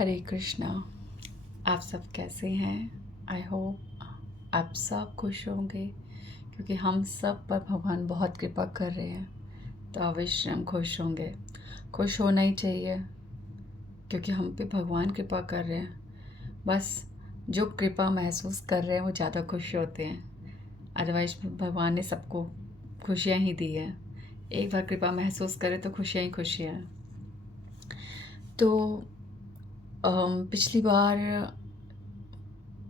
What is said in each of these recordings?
हरे कृष्णा। आप सब कैसे हैं? आई होप आप सब खुश होंगे, क्योंकि हम सब पर भगवान बहुत कृपा कर रहे हैं। तो अवश्य हम खुश होंगे। खुश होना ही चाहिए, क्योंकि हम पे भगवान कृपा कर रहे हैं। बस जो कृपा महसूस कर रहे हैं वो ज़्यादा खुश होते हैं। अदरवाइज भगवान ने सबको खुशियाँ ही दी हैं। एक बार कृपा महसूस करें तो खुशियाँ ही खुशियाँ हैं। तो पिछली बार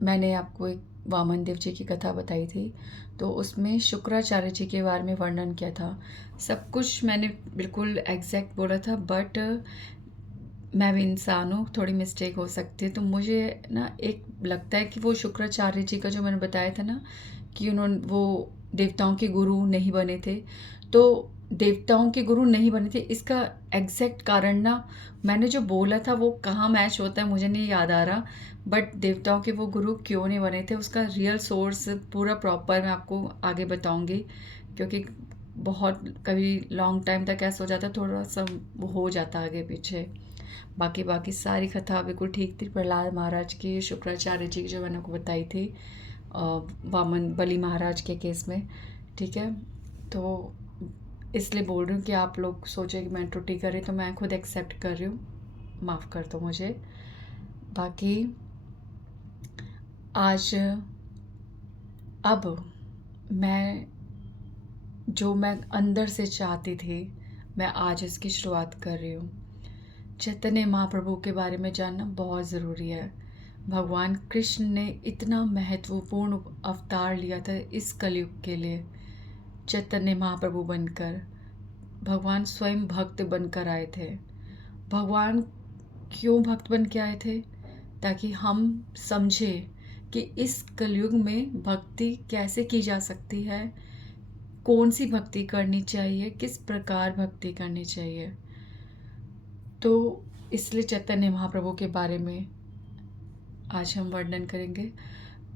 मैंने आपको एक वामन देव जी की कथा बताई थी, तो उसमें शुक्राचार्य जी के बारे में वर्णन किया था। सब कुछ मैंने बिल्कुल एग्जैक्ट बोला था, बट मैं भी इंसान हूँ, थोड़ी मिस्टेक हो सकती है। तो मुझे ना एक लगता है कि वो शुक्राचार्य जी का जो मैंने बताया था ना, कि उन्होंने वो देवताओं के गुरु नहीं बने थे। तो देवताओं के गुरु नहीं बने थे, इसका एग्जैक्ट कारण ना मैंने जो बोला था वो कहाँ मैच होता है मुझे नहीं याद आ रहा। बट देवताओं के वो गुरु क्यों नहीं बने थे, उसका रियल सोर्स पूरा प्रॉपर मैं आपको आगे बताऊंगी। क्योंकि बहुत कभी लॉन्ग टाइम तक ऐसा हो जाता, थोड़ा सा वो हो जाता आगे पीछे। बाकी बाकी सारी कथा बिल्कुल ठीक थी। प्रहलाद महाराज की, शुक्राचार्य जी की जो मैंने आपको बताई थी, वामन बलि महाराज के केस में। ठीक है, तो इसलिए बोल रही हूँ कि आप लोग सोचे कि मैं त्रुटि करी, तो मैं खुद एक्सेप्ट कर रही हूँ, माफ़ कर दो मुझे। बाकी आज अब मैं जो मैं अंदर से चाहती थी, मैं आज इसकी शुरुआत कर रही हूँ। चैतन्य महाप्रभु के बारे में जानना बहुत ज़रूरी है। भगवान कृष्ण ने इतना महत्वपूर्ण अवतार लिया था इस कलयुग के लिए। चैतन्य महाप्रभु बनकर भगवान स्वयं भक्त बनकर आए थे। भगवान क्यों भक्त बन के आए थे? ताकि हम समझें कि इस कलयुग में भक्ति कैसे की जा सकती है, कौन सी भक्ति करनी चाहिए, किस प्रकार भक्ति करनी चाहिए। तो इसलिए चैतन्य महाप्रभु के बारे में आज हम वर्णन करेंगे।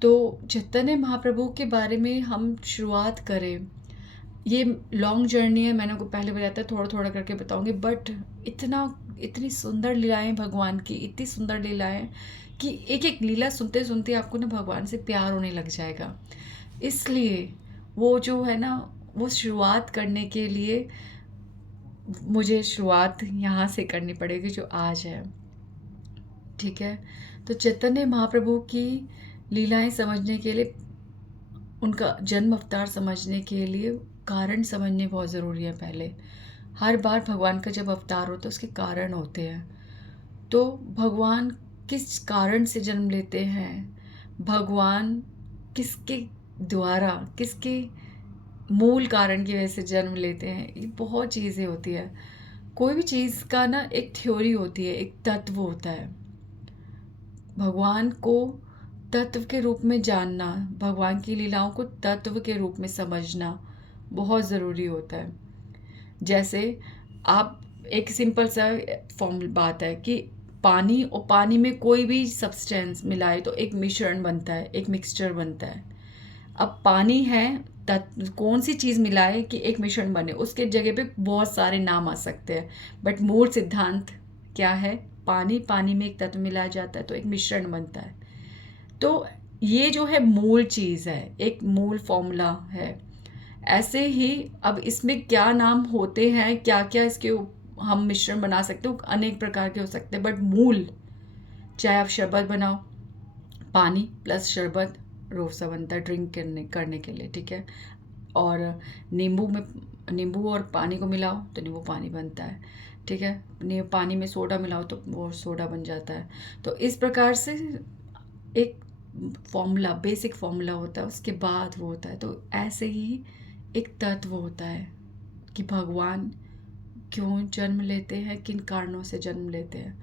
तो चैतन्य महाप्रभु के बारे में हम शुरुआत करें। ये लॉन्ग जर्नी है, मैंने आपको पहले बताया था, थोड़ा थोड़ा करके बताऊंगी। बट इतनी सुंदर लीलाएं भगवान की, इतनी सुंदर लीलाएं कि एक एक लीला सुनते सुनते आपको ना भगवान से प्यार होने लग जाएगा। इसलिए वो जो है ना, वो शुरुआत करने के लिए मुझे शुरुआत यहाँ से करनी पड़ेगी जो आज है। ठीक है, तो चैतन्य महाप्रभु की लीलाएं समझने के लिए, उनका जन्म अवतार समझने के लिए कारण समझने बहुत ज़रूरी है। पहले हर बार भगवान का जब अवतार होता है उसके कारण होते हैं। तो भगवान किस कारण से जन्म लेते हैं, भगवान किसके द्वारा, किसके मूल कारण की वजह से जन्म लेते हैं, ये बहुत चीज़ें होती है। कोई भी चीज़ का ना एक थ्योरी होती है, एक तत्व होता है। भगवान को तत्व के रूप में जानना, भगवान की लीलाओं को तत्व के रूप में समझना बहुत ज़रूरी होता है। जैसे आप, एक सिंपल सा फॉर्म बात है कि पानी और पानी में कोई भी सब्सटेंस मिलाए तो एक मिश्रण बनता है, एक मिक्सचर बनता है। अब पानी है, कौन सी चीज़ मिलाए कि एक मिश्रण बने, उसके जगह पे बहुत सारे नाम आ सकते हैं। बट मूल सिद्धांत क्या है? पानी, पानी में एक तत्व मिलाया जाता है तो एक मिश्रण बनता है। तो ये जो है मूल चीज़ है, एक मूल फॉर्मूला है। ऐसे ही अब इसमें क्या नाम होते हैं, क्या क्या इसके हम मिश्रण बना सकते हो, अनेक प्रकार के हो सकते हैं। बट मूल, चाहे आप शरबत बनाओ, पानी प्लस शरबत रोसा बनता है ड्रिंक करने के लिए। ठीक है, और नींबू और पानी को मिलाओ तो नींबू पानी बनता है। ठीक है, पानी में सोडा मिलाओ तो वो सोडा बन जाता है। तो इस प्रकार से एक फॉर्मूला, बेसिक फॉर्मूला होता है, उसके बाद वो होता है। तो ऐसे ही एक तत्व होता है कि भगवान क्यों जन्म लेते हैं, किन कारणों से जन्म लेते हैं।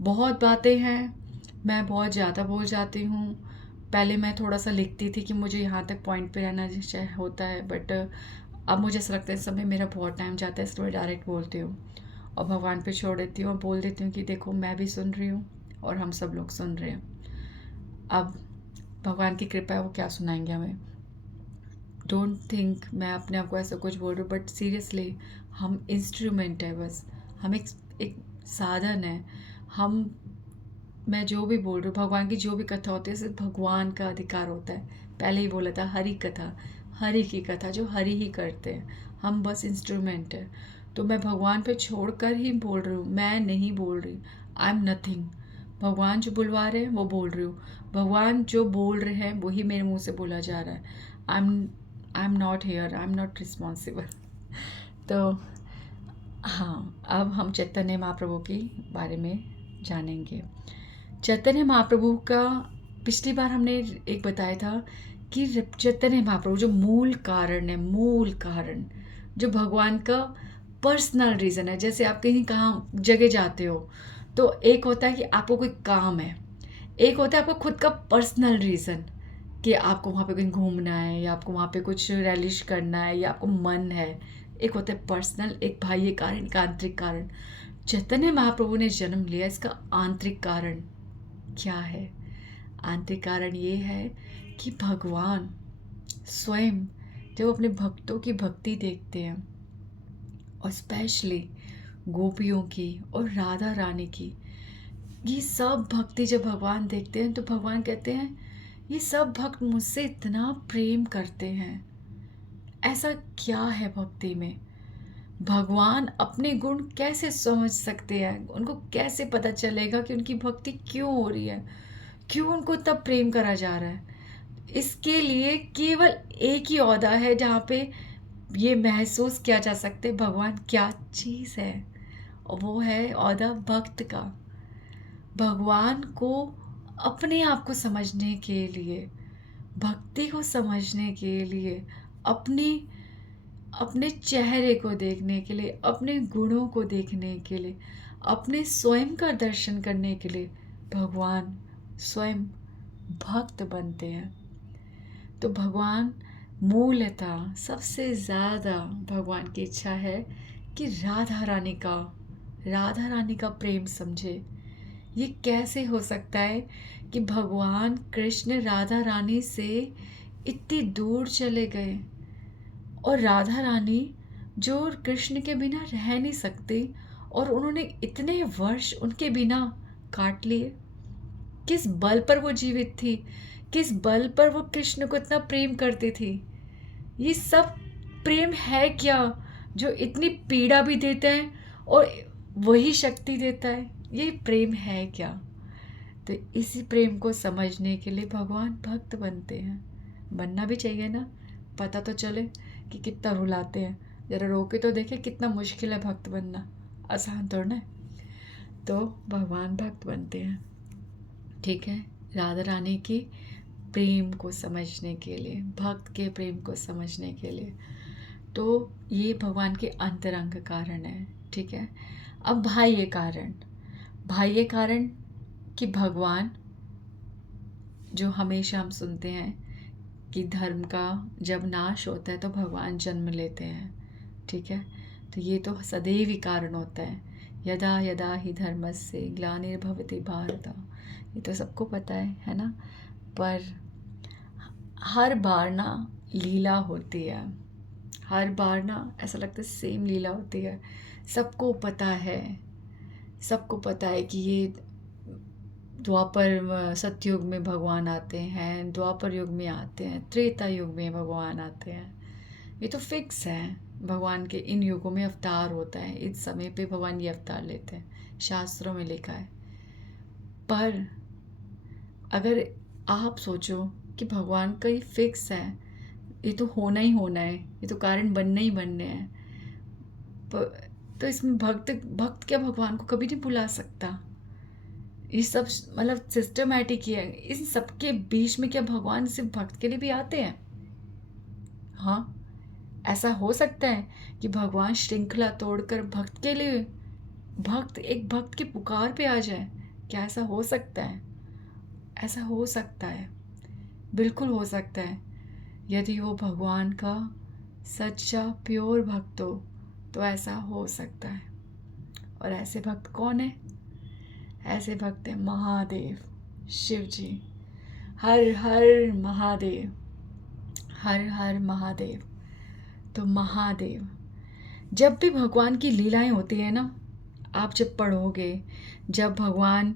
बहुत बातें हैं, मैं बहुत ज़्यादा बोल जाती हूँ। पहले मैं थोड़ा सा लिखती थी कि मुझे यहाँ तक पॉइंट पे रहना होता है, बट अब मुझे ऐसा लगता है इस समय मेरा बहुत टाइम जाता है, इसलिए मैं डायरेक्ट बोलती हूँ और भगवान पे छोड़ देती हूँ और बोल देती हूँ कि देखो मैं भी सुन रही हूँ और हम सब लोग सुन रहे हैं। अब भगवान की कृपा है, वो क्या सुनाएंगे हमें। डोंट थिंक मैं अपने आप को ऐसा कुछ बोल रही हूँ, बट सीरियसली हम इंस्ट्रूमेंट है, बस हम एक साधन है। हम मैं जो भी बोल रही हूँ, भगवान की जो भी कथा होती है सिर्फ भगवान का अधिकार होता है। पहले ही बोला था, हरि कथा, हरि की कथा जो हरि ही करते हैं, हम बस इंस्ट्रूमेंट है। तो मैं भगवान पे छोड़कर ही बोल रही हूँ, मैं नहीं बोल रही। I am nothing. भगवान जो बुलवा रहे हैं वो बोल रही हूँ, भगवान जो बोल रहे हैं वही मेरे मुंह से बोला जा रहा है। I am not here, I am not responsible. तो हाँ, अब हम चैतन्य महाप्रभु के बारे में जानेंगे। चैतन्य महाप्रभु का पिछली बार हमने एक बताया था कि चैतन्य महाप्रभु जो मूल कारण है, मूल कारण जो भगवान का पर्सनल रीज़न है। जैसे आप कहीं कहाँ जगह जाते हो तो एक होता है कि आपको कोई काम है, एक होता है आपका खुद का पर्सनल रीज़न कि आपको वहाँ पे कहीं घूमना है या आपको वहाँ पे कुछ रैलिश करना है या आपको मन है। एक होता है पर्सनल, एक बाह्य कारण, एक आंतरिक कारण। चैतन्य महाप्रभु ने जन्म लिया, इसका आंतरिक कारण क्या है? आंतरिक कारण ये है कि भगवान स्वयं जब अपने भक्तों की भक्ति देखते हैं और स्पेशली गोपियों की और राधा रानी की, ये सब भक्ति जब भगवान देखते हैं तो भगवान कहते हैं ये सब भक्त मुझसे इतना प्रेम करते हैं। ऐसा क्या है भक्ति में? भगवान अपने गुण कैसे समझ सकते हैं? उनको कैसे पता चलेगा कि उनकी भक्ति क्यों हो रही है, क्यों उनको तब प्रेम करा जा रहा है? इसके लिए केवल एक ही ओहदा है जहाँ पे ये महसूस किया जा सकता है भगवान क्या चीज़ है, और वो है ओहदा भक्त का। भगवान को अपने आप को समझने के लिए, भक्ति को समझने के लिए, अपने अपने चेहरे को देखने के लिए, अपने गुणों को देखने के लिए, अपने स्वयं का दर्शन करने के लिए भगवान स्वयं भक्त बनते हैं। तो भगवान मूलतः सबसे ज़्यादा भगवान की इच्छा है कि राधा रानी का प्रेम समझे। ये कैसे हो सकता है कि भगवान कृष्ण राधा रानी से इतनी दूर चले गए और राधा रानी जो कृष्ण के बिना रह नहीं सकती और उन्होंने इतने वर्ष उनके बिना काट लिए। किस बल पर वो जीवित थी, किस बल पर वो कृष्ण को इतना प्रेम करती थी? ये सब प्रेम है क्या जो इतनी पीड़ा भी देता है और वही शक्ति देता है? ये प्रेम है क्या? तो इसी प्रेम को समझने के लिए भगवान भक्त बनते हैं। बनना भी चाहिए ना, पता तो चले कि कितना रुलाते हैं। ज़रा रोके तो देखे कितना मुश्किल है भक्त बनना, आसान थोड़ा ना। तो भगवान भक्त बनते हैं, ठीक है, राधा रानी की प्रेम को समझने के लिए, भक्त के प्रेम को समझने के लिए। तो ये भगवान के अंतरंग कारण है, ठीक है। अब बाह्य कारण, बाह्य कारण कि भगवान जो हमेशा हम सुनते हैं कि धर्म का जब नाश होता है तो भगवान जन्म लेते हैं, ठीक है। तो ये तो सदैव ही कारण होता है, यदा यदा ही धर्मस्य ग्लानिर्भवति भारत, ये तो सबको पता है ना। पर हर बार ना लीला होती है, हर बार ना ऐसा लगता है सेम लीला होती है। सबको पता है, सबको पता है कि ये द्वापर सतयुग में भगवान आते हैं, द्वापर युग में आते हैं, त्रेता युग में भगवान आते हैं। ये तो फिक्स है, भगवान के इन युगों में अवतार होता है, इस समय पे भगवान ये अवतार लेते हैं, शास्त्रों में लिखा है। पर अगर आप सोचो कि भगवान का ये फिक्स है, ये तो होना ही होना है, ये तो कारण बनने ही बनने हैं, तो इसमें भक्त क्या भगवान को कभी नहीं बुला सकता? ये सब मतलब सिस्टमैटिक ही है। इन सबके बीच में क्या भगवान सिर्फ भक्त के लिए भी आते हैं? हाँ, ऐसा हो सकता है कि भगवान श्रृंखला तोड़कर भक्त के लिए, भक्त एक भक्त की पुकार पे आ जाए? क्या ऐसा हो सकता है? ऐसा हो सकता है, बिल्कुल हो सकता है, यदि वो भगवान का सच्चा प्योर भक्त हो तो ऐसा हो सकता है। और ऐसे भक्त कौन है? ऐसे भक्त हैं महादेव, शिव जी। हर हर महादेव, हर हर महादेव। तो महादेव, जब भी भगवान की लीलाएं होती है ना, आप जब पढ़ोगे, जब भगवान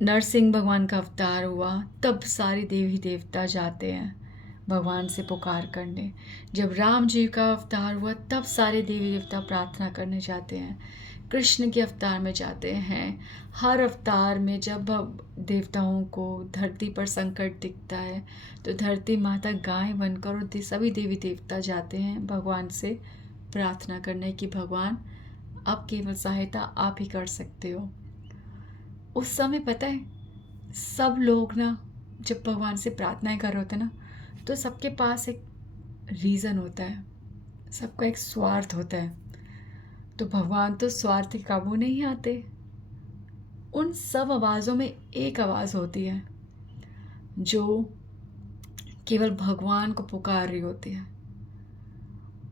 नरसिंह भगवान का अवतार हुआ तब सारे देवी देवता जाते हैं भगवान से पुकार करने। जब राम जी का अवतार हुआ तब सारे देवी देवता प्रार्थना करने जाते हैं। कृष्ण के अवतार में जाते हैं। हर अवतार में जब देवताओं को धरती पर संकट दिखता है तो धरती माता गाय बनकर और सभी देवी देवता जाते हैं भगवान से प्रार्थना करने की भगवान अब केवल सहायता आप ही कर सकते हो। उस समय पता है सब लोग ना जब भगवान से प्रार्थनाएं कर रहे होते हैं ना तो सबके पास एक रीज़न होता है, सबका एक स्वार्थ होता है। तो भगवान तो स्वार्थ के काबू नहीं आते। उन सब आवाज़ों में एक आवाज़ होती है जो केवल भगवान को पुकार रही होती है।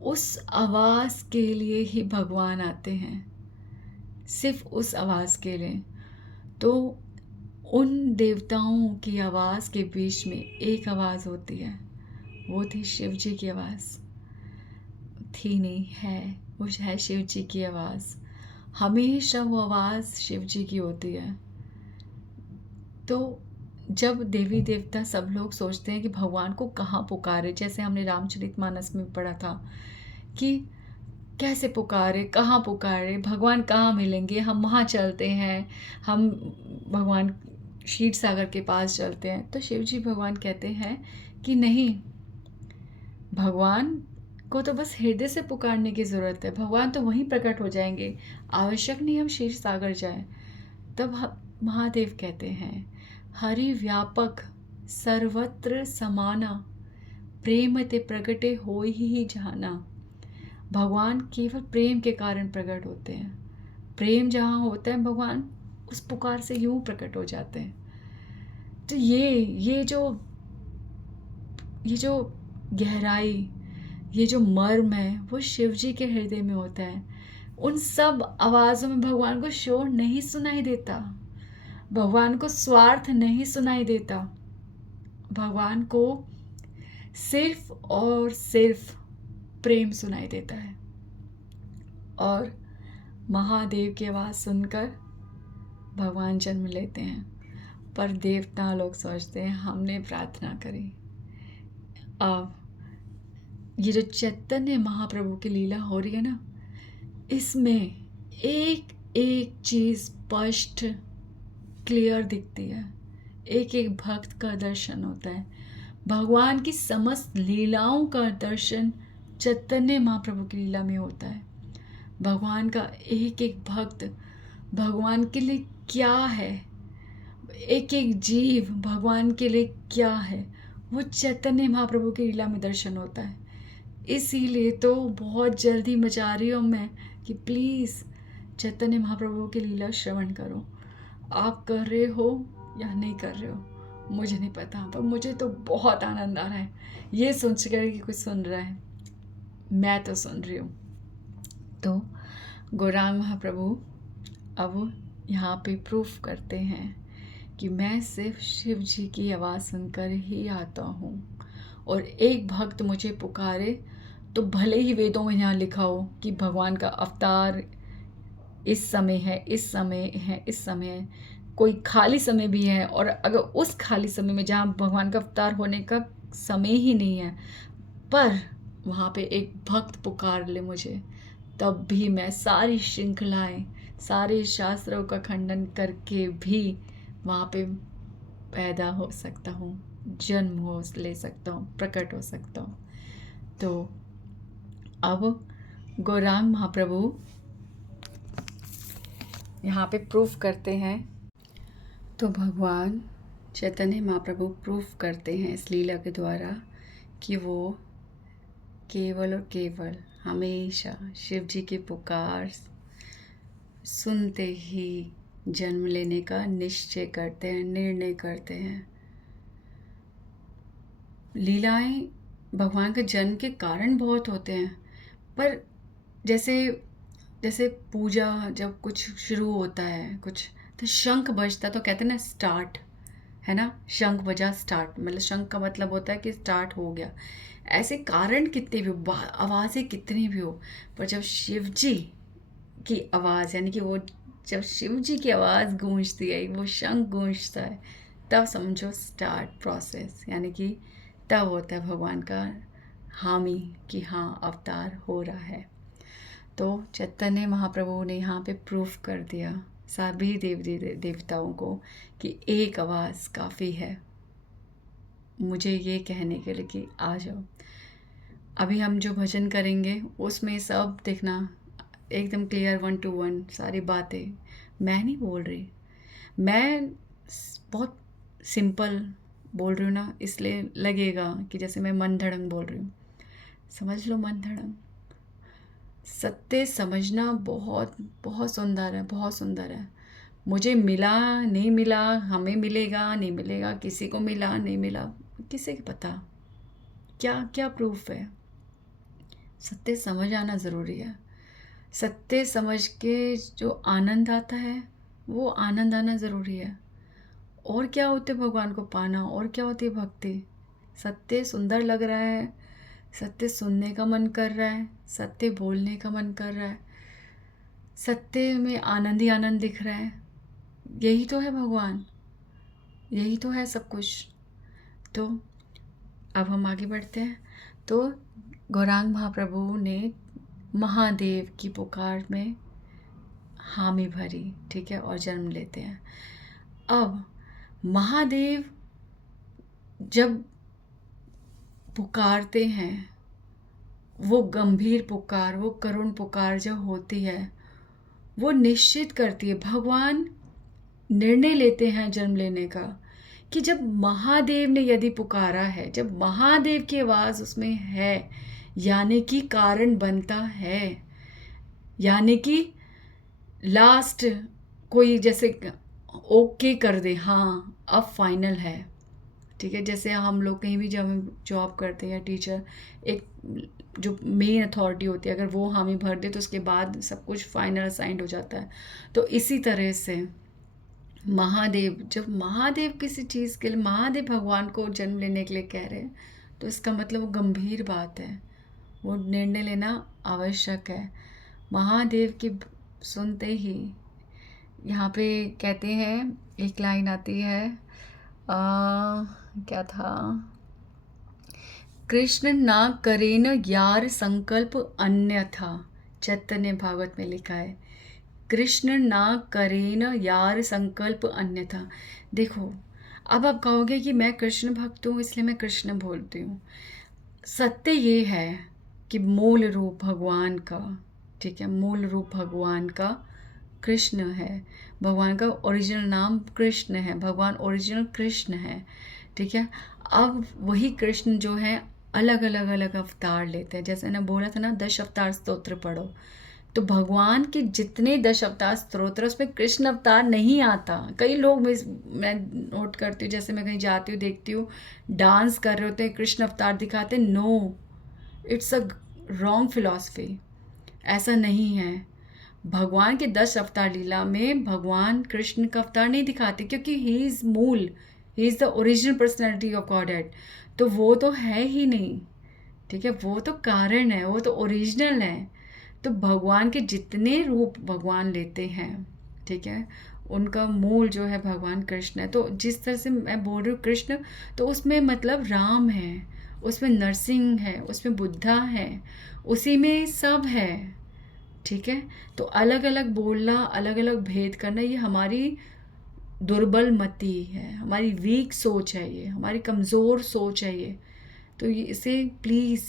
उस आवाज़ के लिए ही भगवान आते हैं, सिर्फ उस आवाज़ के लिए। तो उन देवताओं की आवाज़ के बीच में एक आवाज़ होती है, वो थी शिव जी की आवाज़। थी नहीं, है, वो है शिव जी की आवाज़। हमेशा वो आवाज़ शिव जी की होती है। तो जब देवी देवता सब लोग सोचते हैं कि भगवान को कहाँ पुकारे, जैसे हमने रामचरितमानस में पढ़ा था कि कैसे पुकारे, कहाँ पुकारे, भगवान कहाँ मिलेंगे, हम वहाँ चलते हैं, हम भगवान क्षीर सागर के पास चलते हैं। तो शिव जी भगवान कहते हैं कि नहीं, भगवान को तो बस हृदय से पुकारने की ज़रूरत है, भगवान तो वहीं प्रकट हो जाएंगे, आवश्यक नहीं हम क्षीर सागर जाएं। तब महादेव कहते हैं, हरि व्यापक सर्वत्र समाना, प्रेम ते प्रगटे होई ही जाना। भगवान केवल प्रेम के कारण प्रकट होते हैं। प्रेम जहाँ होता है भगवान उस पुकार से यूं प्रकट हो जाते हैं। तो ये जो गहराई, ये जो मर्म है वो शिव जी के हृदय में होता है। उन सब आवाज़ों में भगवान को शोर नहीं सुनाई देता, भगवान को स्वार्थ नहीं सुनाई देता, भगवान को सिर्फ और सिर्फ प्रेम सुनाई देता है। और महादेव की आवाज़ सुनकर भगवान जन्म लेते हैं। पर देवता लोग सोचते हैं हमने प्रार्थना करी। अब ये जो चैतन्य महाप्रभु की लीला हो रही है ना, इसमें एक एक चीज़ स्पष्ट क्लियर दिखती है। एक एक भक्त का दर्शन होता है। भगवान की समस्त लीलाओं का दर्शन चैतन्य महाप्रभु की लीला में होता है। भगवान का एक एक भक्त भगवान के लिए क्या है, एक एक जीव भगवान के लिए क्या है, वो चैतन्य महाप्रभु की लीला में दर्शन होता है। इसीलिए तो बहुत जल्दी मचा रही हूँ मैं कि प्लीज़ चैतन्य महाप्रभु की लीला श्रवण करो। आप कर रहे हो या नहीं कर रहे हो मुझे नहीं पता, पर मुझे तो बहुत आनंद आ रहा है ये सोच कर कि कुछ सुन रहा है। मैं तो सुन रही हूँ। तो गौरांग महाप्रभु अब यहाँ पे प्रूफ करते हैं कि मैं सिर्फ शिव जी की आवाज़ सुनकर ही आता हूँ, और एक भक्त मुझे पुकारे तो भले ही वेदों में यहाँ लिखा हो कि भगवान का अवतार इस समय है, इस समय है, इस समय है, कोई खाली समय भी है, और अगर उस खाली समय में जहाँ भगवान का अवतार होने का समय ही नहीं है, पर वहाँ पे एक भक्त पुकार ले मुझे, तब भी मैं सारी श्रृंखलाएं, सारे शास्त्रों का खंडन करके भी वहाँ पे पैदा हो सकता हूँ, जन्म हो ले सकता हूँ, प्रकट हो सकता हूँ। तो अब गौरांग महाप्रभु यहाँ पे प्रूफ करते हैं। तो भगवान चैतन्य महाप्रभु प्रूफ करते हैं इस लीला के द्वारा कि वो केवल और केवल हमेशा शिव जी की पुकार सुनते ही जन्म लेने का निश्चय करते हैं, निर्णय करते हैं। लीलाएं भगवान के जन्म के कारण बहुत होते हैं, पर जैसे जैसे पूजा जब कुछ शुरू होता है, कुछ तो शंख बजता तो कहते हैं ना स्टार्ट, है ना, शंख बजा स्टार्ट, मतलब शंख का मतलब होता है कि स्टार्ट हो गया। ऐसे कारण कितने भी हो, आवाज़ें कितनी भी हो, पर जब शिव जी की आवाज़ यानी कि वो जब शिव जी की आवाज़ गूंजती है, वो शंख गूंजता है, तब समझो स्टार्ट प्रोसेस, यानी कि तब होता है भगवान का हामी कि हाँ अवतार हो रहा है। तो चैतन्य महाप्रभु ने यहाँ पे प्रूफ कर दिया सभी देवताओं को कि एक आवाज़ काफ़ी है मुझे ये कहने के लिए कि आ जाओ। अभी हम जो भजन करेंगे उसमें सब देखना एकदम क्लियर 1 to 1 सारी बातें मैं नहीं बोल रही, मैं बहुत सिंपल बोल रही हूँ ना, इसलिए लगेगा कि जैसे मैं मन धड़ंग बोल रही हूँ। समझ लो मन धड़ंग। सत्य समझना बहुत बहुत सुंदर है, बहुत सुंदर है। मुझे मिला नहीं मिला, हमें मिलेगा नहीं मिलेगा, किसी को मिला नहीं मिला, किसे पता, क्या क्या प्रूफ है। सत्य समझ आना ज़रूरी है। सत्य समझ के जो आनंद आता है वो आनंद आना ज़रूरी है। और क्या होते भगवान को पाना, और क्या होती भक्ति। सत्य सुंदर लग रहा है, सत्य सुनने का मन कर रहा है, सत्य बोलने का मन कर रहा है, सत्य में आनंद ही आनंद दिख रहा है, यही तो है भगवान, यही तो है सब कुछ। तो अब हम आगे बढ़ते हैं। तो गौरांग महाप्रभु ने महादेव की पुकार में हामी भरी, ठीक है, और जन्म लेते हैं। अब महादेव जब पुकारते हैं, वो गंभीर पुकार, वो करुण पुकार जो होती है, वो निश्चित करती है, भगवान निर्णय लेते हैं जन्म लेने का कि जब महादेव ने यदि पुकारा है, जब महादेव की आवाज़ उसमें है, यानी कि कारण बनता है, यानी कि लास्ट कोई जैसे ओके कर दे, हाँ अब फाइनल है, ठीक है। जैसे हम लोग कहीं भी जब जॉब करते हैं या टीचर, एक जो मेन अथॉरिटी होती है, अगर वो हामी भर दे तो उसके बाद सब कुछ फाइनल असाइंड हो जाता है। तो इसी तरह से महादेव, जब महादेव किसी चीज़ के लिए, महादेव भगवान को जन्म लेने के लिए कह रहे हैं, तो इसका मतलब वो गंभीर बात है, वो निर्णय लेना आवश्यक है। महादेव की सुनते ही यहाँ पे कहते हैं, एक लाइन आती है, क्या था, कृष्ण ना करे न यार संकल्प अन्यथा। चैतन्य भागवत में लिखा है, कृष्ण ना करे न यार संकल्प अन्यथा। देखो, अब आप कहोगे कि मैं कृष्ण भक्त हूँ इसलिए मैं कृष्ण बोलती हूँ। सत्य ये है कि मूल रूप भगवान का, ठीक है, मूल रूप भगवान का कृष्ण है, भगवान का ओरिजिनल नाम कृष्ण है, भगवान ओरिजिनल कृष्ण है, ठीक है। अब वही कृष्ण जो है अलग अलग अलग अवतार लेते हैं, जैसे मैंने बोला था ना 10 अवतार स्तोत्र पढ़ो, तो भगवान के जितने 10 अवतार स्तोत्र उसमें कृष्ण अवतार नहीं आता। कई लोग मैं नोट करती हूँ, जैसे मैं कहीं जाती हूँ देखती हूँ डांस कर रहे होते हैं, कृष्ण अवतार दिखाते, no, it's a wrong philosophy, ऐसा नहीं है। भगवान के 10 अवतार लीला में भगवान कृष्ण का अवतार नहीं दिखाते, क्योंकि ही इज़ मूल, he is the original personality of godhead, तो वो तो है ही नहीं, ठीक है, वो तो कारण है, वो तो ओरिजिनल है। तो भगवान के जितने रूप भगवान लेते हैं, ठीक है, उनका मूल जो है भगवान कृष्ण है। तो जिस तरह से मैं बोल रही हूँ कृष्ण, तो उसमें मतलब राम है, उसमें नरसिंह है, उसमें बुद्धा है, उसी में सब है, ठीक है। तो अलग अलग बोलना, अलग अलग भेद करना, ये हमारी दुर्बल मति है, हमारी वीक सोच है, ये हमारी कमज़ोर सोच है ये। तो ये इसे प्लीज़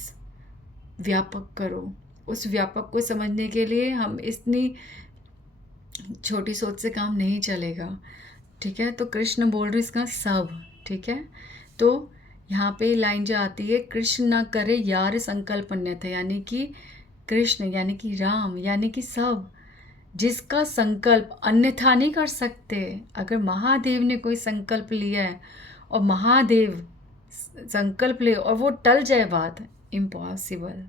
व्यापक करो। उस व्यापक को समझने के लिए हम इतनी छोटी सोच से काम नहीं चलेगा, ठीक है। तो कृष्ण बोल रहे इसका सब, ठीक है। तो यहाँ पे लाइन जो आती है, कृष्ण ना करे यार संकल्प अन्यथा, यानी कि कृष्ण यानी कि राम यानी कि सब, जिसका संकल्प अन्यथा नहीं कर सकते। अगर महादेव ने कोई संकल्प लिया है और महादेव संकल्प ले और वो टल जाए बात, इम्पॉसिबल।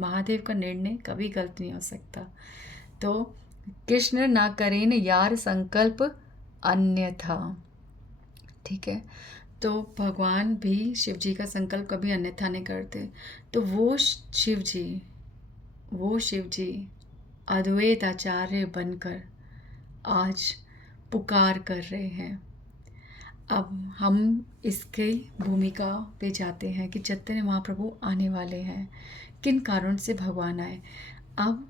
महादेव का निर्णय कभी गलत नहीं हो सकता। तो कृष्ण ना करें यार संकल्प अन्यथा, ठीक है। तो भगवान भी शिव जी का संकल्प कभी अन्यथा नहीं करते। तो वो शिव जी अद्वैत आचार्य बनकर आज पुकार कर रहे हैं। अब हम इसके भूमिका पे जाते हैं कि चैतन्य महाप्रभु आने वाले हैं, किन कारण से भगवान आए। अब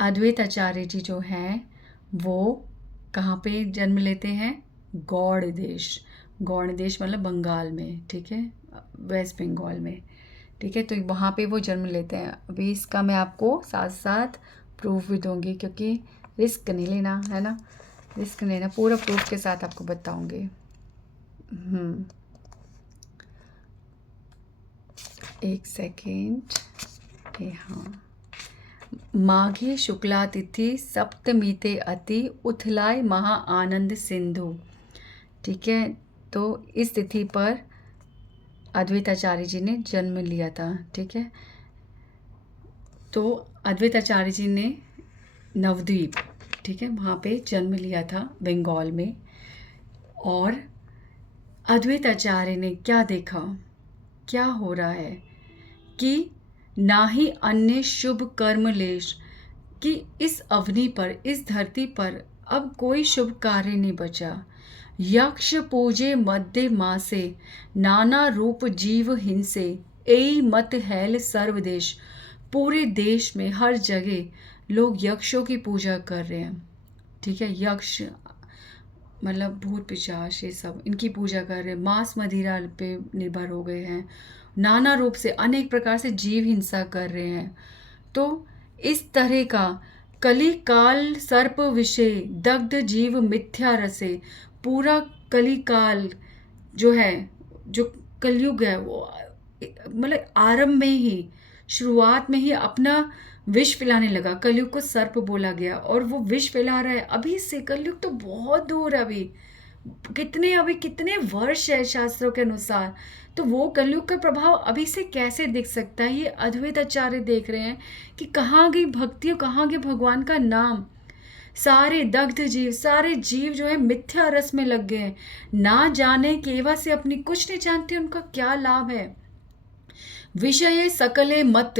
अद्वैत आचार्य जी जो हैं वो कहाँ पे जन्म लेते हैं? गौड़ देश। गौड़ देश मतलब बंगाल में, ठीक है, वेस्ट बंगाल में, ठीक है। तो वहाँ पे वो जन्म लेते हैं। अभी इसका मैं आपको साथ साथ प्रूफ भी दूंगी, क्योंकि रिस्क नहीं लेना है ना, रिस्क नहीं लेना, पूरा प्रूफ के साथ आपको बताऊंगी। एक सेकेंड, ये हाँ, माघे शुक्ला तिथि सप्तमीते अति उथलाय महा आनंद सिंधु, ठीक है। तो इस तिथि पर अद्वैत आचार्य जी ने जन्म लिया था, ठीक है। तो अद्वैत आचार्य जी ने नवद्वीप, ठीक है, वहाँ पे जन्म लिया था बंगाल में। और अद्वैत आचार्य ने क्या देखा, क्या हो रहा है कि ना ही अन्य शुभ कर्म लेश, कि इस अवनि पर, इस धरती पर अब कोई शुभ कार्य नहीं बचा। यक्ष पूजे मध्य मासे, नाना रूप जीव हिंसे, एई मत हैल सर्वदेश। पूरे देश में हर जगह लोग यक्षों की पूजा कर रहे हैं, ठीक है। यक्ष मतलब भूत पिशाच, ये सब इनकी पूजा कर रहे हैं, मांस मदिरा पे निर्भर हो गए हैं, नाना रूप से अनेक प्रकार से जीव हिंसा कर रहे हैं। तो इस तरह का कली काल सर्प विषय, दग्ध जीव मिथ्या रसे, पूरा कली काल जो है, जो कलयुग है, वो मतलब आरंभ में ही, शुरुआत में ही अपना विष फैलाने लगा। कलयुग को सर्प बोला गया और वो विष फैला रहा है। अभी से कलयुग तो बहुत दूर है, अभी कितने वर्ष है शास्त्रों के अनुसार। तो वो कलयुग का प्रभाव अभी से कैसे दिख सकता है? ये अद्वैत आचार्य देख रहे हैं कि कहाँ गई भक्ति और कहाँ गई भगवान का नाम। सारे दग्ध जीव, सारे जीव जो है मिथ्या रस में लग गए हैं, ना जाने केवा से अपनी कुछ नहीं जानते उनका क्या लाभ है। विषय सकले मत,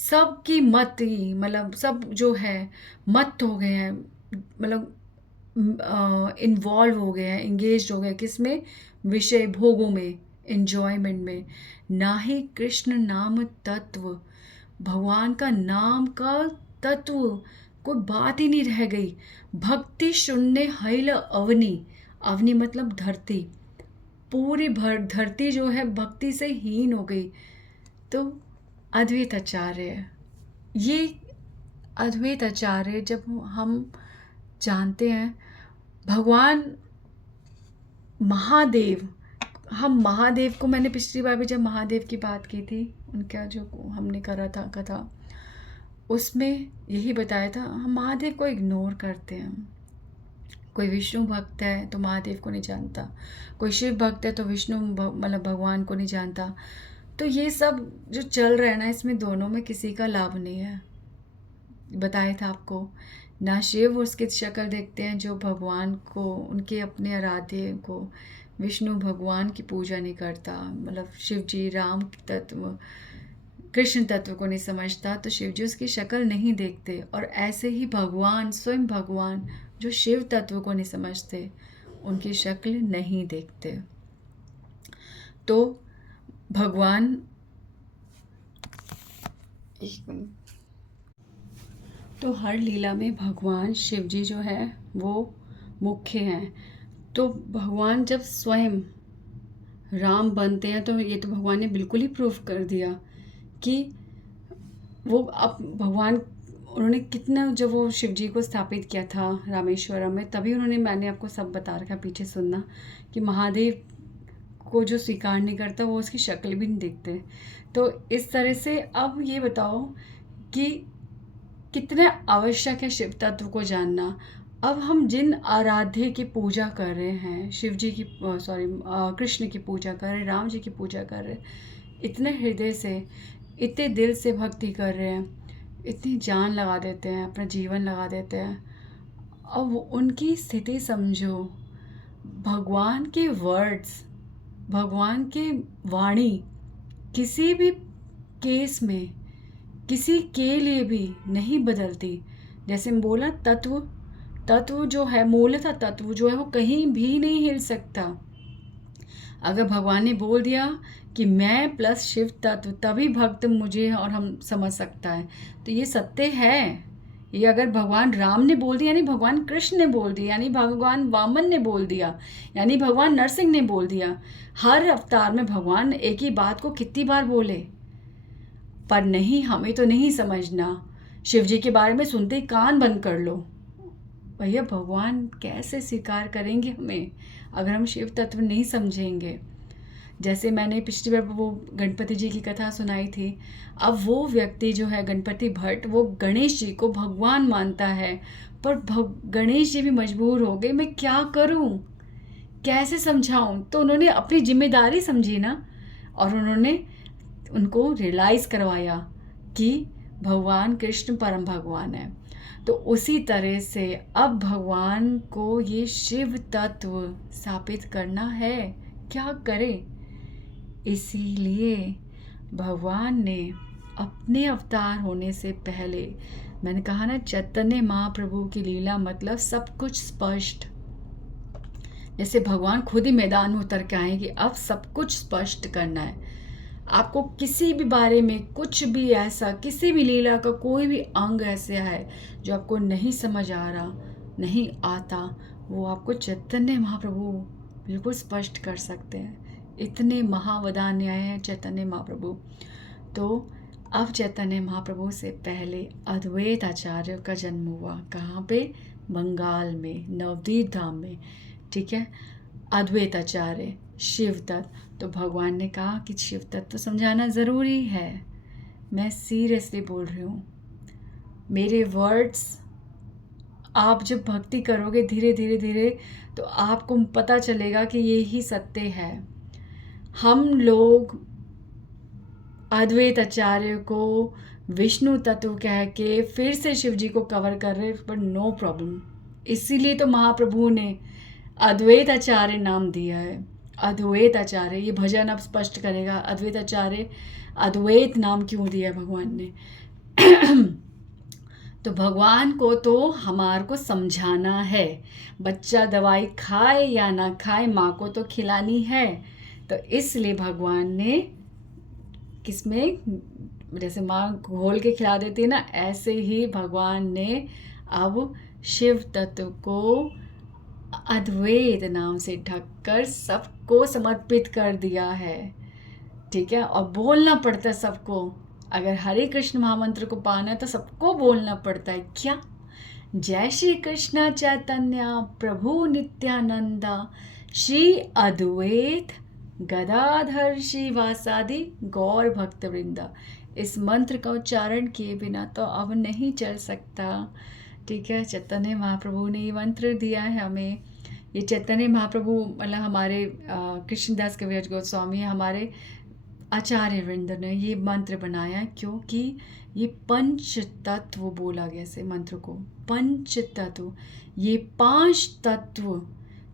सबकी मत ही मतलब सब जो है मत हो गए हैं, मतलब इन्वॉल्व हो गए हैं, इंगेज हो गए किसमें? विषय भोगों में, एंजॉयमेंट में। ना ही कृष्ण नाम तत्व, भगवान का नाम का तत्व कोई बात ही नहीं रह गई। भक्ति शून्य हैल अवनी, अवनी मतलब धरती, पूरी धरती जो है भक्ति से हीन हो गई। तो अद्वैत आचार्य, ये अद्वैत आचार्य जब हम जानते हैं भगवान महादेव, हम महादेव को, मैंने पिछली बार भी जब महादेव की बात की थी, उनका जो हमने करा था कथा, उसमें यही बताया था हम महादेव को इग्नोर करते हैं। कोई विष्णु भक्त है तो महादेव को नहीं जानता, कोई शिव भक्त है तो विष्णु मतलब भगवान को नहीं जानता। तो ये सब जो चल रहा है ना, इसमें दोनों में किसी का लाभ नहीं है। बताया था आपको, ना शिव उसकी शक्ल देखते हैं जो भगवान को, उनके अपने आराध्य को, विष्णु भगवान की पूजा नहीं करता, मतलब शिव जी राम तत्व, कृष्ण तत्व को नहीं समझता, तो शिव जी उसकी शक्ल नहीं देखते। और ऐसे ही भगवान, स्वयं भगवान जो शिव तत्व को नहीं समझते, उनकी शक्ल नहीं देखते। तो भगवान, तो हर लीला में भगवान शिव जी जो है वो मुख्य हैं। तो भगवान जब स्वयं राम बनते हैं, तो ये तो भगवान ने बिल्कुल ही प्रूफ कर दिया कि वो अब भगवान, उन्होंने कितना, जब वो शिव जी को स्थापित किया था रामेश्वरम में, तभी उन्होंने, मैंने आपको सब बता रखा, पीछे सुनना, कि महादेव को जो स्वीकार नहीं करता वो उसकी शक्ल भी नहीं देखते। तो इस तरह से अब ये बताओ कि कितने आवश्यक है शिव तत्व को जानना। अब हम जिन आराध्य की पूजा कर रहे हैं, शिव जी की, कृष्ण की पूजा कर रहे हैं, राम जी की पूजा कर रहे हैं, इतने हृदय से, इतने दिल से भक्ति कर रहे हैं, इतनी जान लगा देते हैं, अपना जीवन लगा देते हैं। अब उनकी स्थिति समझो, भगवान के वर्ड्स, भगवान के वाणी किसी भी केस में किसी के लिए भी नहीं बदलती। जैसे मैं बोला, तत्व तत्व जो है, मूलतः तत्व जो है वो कहीं भी नहीं हिल सकता। अगर भगवान ने बोल दिया कि मैं प्लस शिव तत्व, तभी भक्त मुझे और हम समझ सकता है, तो ये सत्य है। ये अगर भगवान राम ने बोल दिया, यानी भगवान कृष्ण ने बोल दिया, यानी भगवान वामन ने बोल दिया, यानी भगवान नरसिंह ने बोल दिया। हर अवतार में भगवान एक ही बात को कितनी बार बोले, पर नहीं, हमें तो नहीं समझना। शिव जी के बारे में सुनते ही कान बंद कर लो। भैया भगवान कैसे स्वीकार करेंगे हमें अगर हम शिव तत्व नहीं समझेंगे। जैसे मैंने पिछली बार वो गणपति जी की कथा सुनाई थी, अब वो व्यक्ति जो है गणपति भट्ट, वो गणेश जी को भगवान मानता है, पर गणेश जी भी मजबूर हो गए, मैं क्या करूं, कैसे समझाऊं। तो उन्होंने अपनी जिम्मेदारी समझी ना, और उन्होंने उनको रियलाइज़ करवाया कि भगवान कृष्ण परम भगवान है। तो उसी तरह से अब भगवान को ये शिव तत्व स्थापित करना है, क्या करें। इसीलिए भगवान ने अपने अवतार होने से पहले, मैंने कहा ना, चैतन्य महाप्रभु की लीला मतलब सब कुछ स्पष्ट। जैसे भगवान खुद ही मैदान में उतर के आए कि अब सब कुछ स्पष्ट करना है। आपको किसी भी बारे में कुछ भी ऐसा, किसी भी लीला का कोई भी अंग ऐसा है जो आपको नहीं समझ आ रहा, नहीं आता, वो आपको चैतन्य महाप्रभु बिल्कुल स्पष्ट कर सकते हैं। इतने महावदान्य हैं चैतन्य महाप्रभु। तो अब चैतन्य महाप्रभु से पहले अद्वैत आचार्य का जन्म हुआ। कहाँ पे? बंगाल में, नवदीप धाम में। ठीक है, अद्वैत आचार्य, शिव तत्व। तो भगवान ने कहा कि शिव तत्व तो समझाना ज़रूरी है। मैं सीरियसली बोल रही हूँ। मेरे वर्ड्स, आप जब भक्ति करोगे धीरे धीरे धीरे, तो आपको पता चलेगा कि ये ही सत्य है। हम लोग अद्वैत आचार्य को विष्णु तत्व कह के फिर से शिव जी को कवर कर रहे, पर नो प्रॉब्लम। इसीलिए तो महाप्रभु ने अद्वैत आचार्य नाम दिया है। अद्वैत आचार्य, ये भजन अब स्पष्ट करेगा अद्वैत आचार्य अद्वैत नाम क्यों दिया भगवान ने। तो भगवान को तो हमारे को समझाना है। बच्चा दवाई खाए या ना खाए, माँ को तो खिलानी है। तो इसलिए भगवान ने किसमें, जैसे माँ घोल के खिला देती है ना, ऐसे ही भगवान ने अब शिव तत्व को अद्वैत नाम से ढककर सबको समर्पित कर दिया है। ठीक है, और बोलना पड़ता है सबको। अगर हरे कृष्ण महामंत्र को पाना है तो सबको बोलना पड़ता है। क्या? जय श्री कृष्ण चैतन्य प्रभु नित्यानंदा श्री अद्वैत गदाधर श्रीवासादि गौर भक्त वृंदा। इस मंत्र का उच्चारण किए बिना तो अब नहीं चल सकता। ठीक है, चैतन्य महाप्रभु ने ये मंत्र दिया है हमें। ये चैतन्य महाप्रभु मतलब हमारे कृष्णदास कविराज गोस्वामी, हमारे आचार्य वृंद ने ये मंत्र बनाया, क्योंकि ये पंच तत्व बोला गया से मंत्र को। पंच तत्व, ये 5 तत्व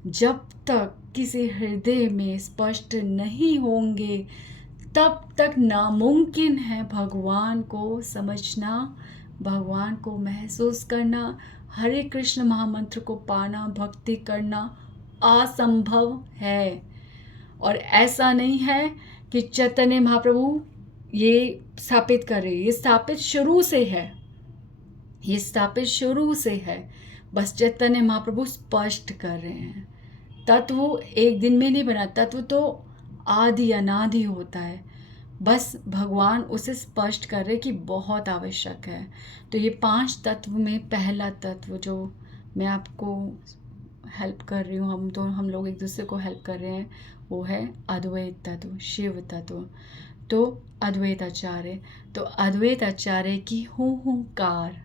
जब तक किसी हृदय में स्पष्ट नहीं होंगे, तब तक नामुमकिन है भगवान को समझना, भगवान को महसूस करना, हरे कृष्ण महामंत्र को पाना, भक्ति करना असंभव है। और ऐसा नहीं है कि चैतन्य महाप्रभु ये स्थापित कर रहे, ये स्थापित शुरू से है, ये स्थापित शुरू से है। बस चैतन्य महाप्रभु स्पष्ट कर रहे हैं। तत्व एक दिन में नहीं बना, तत्व तो आदि अनादि होता है। बस भगवान उसे स्पष्ट कर रहे कि बहुत आवश्यक है। तो ये 5 तत्व में पहला तत्व जो मैं आपको हेल्प कर रही हूँ, हम लोग एक दूसरे को हेल्प कर रहे हैं, वो है अद्वैत तत्व, शिव तत्व। तो अद्वैत आचार्य, तो अद्वैत आचार्य की हुंकार,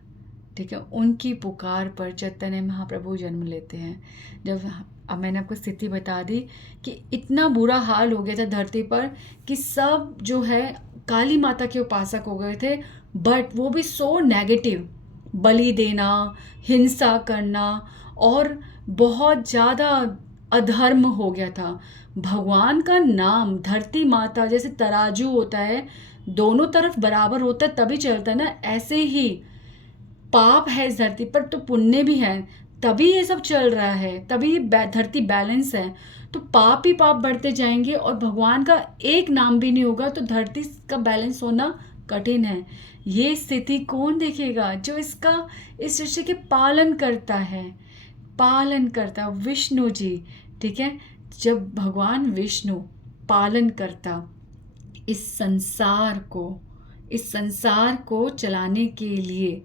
ठीक है, उनकी पुकार पर चैतन्य महाप्रभु जन्म लेते हैं। जब अब मैंने आपको स्थिति बता दी कि इतना बुरा हाल हो गया था धरती पर कि सब जो है काली माता के उपासक हो गए थे, बट वो भी सो नेगेटिव, बलि देना, हिंसा करना, और बहुत ज़्यादा अधर्म हो गया था। भगवान का नाम, धरती माता जैसे तराजू होता है, दोनों तरफ बराबर होता है तभी चलता है ना, ऐसे ही पाप है इस धरती पर तो पुण्य भी है। तभी ये सब चल रहा है, तभी ये धरती बैलेंस है। तो पाप ही पाप बढ़ते जाएंगे और भगवान का एक नाम भी नहीं होगा तो धरती का बैलेंस होना कठिन है। ये स्थिति कौन देखेगा? जो इस सृष्टि के पालन करता है, पालन करता विष्णु जी। ठीक है, जब भगवान विष्णु पालन करता इस संसार को चलाने के लिए,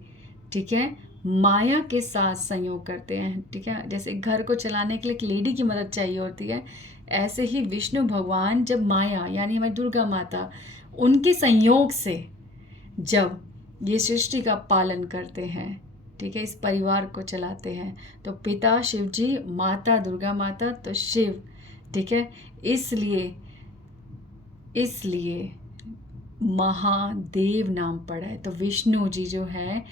ठीक है, माया के साथ संयोग करते हैं। ठीक है, जैसे घर को चलाने के लिए एक लेडी की मदद चाहिए होती है, ऐसे ही विष्णु भगवान जब माया यानी हमारी दुर्गा माता उनके संयोग से जब ये सृष्टि का पालन करते हैं, ठीक है, इस परिवार को चलाते हैं, तो पिता शिव जी, माता दुर्गा माता तो शिव। ठीक है, इसलिए महादेव नाम पड़ा है। तो विष्णु जी जो है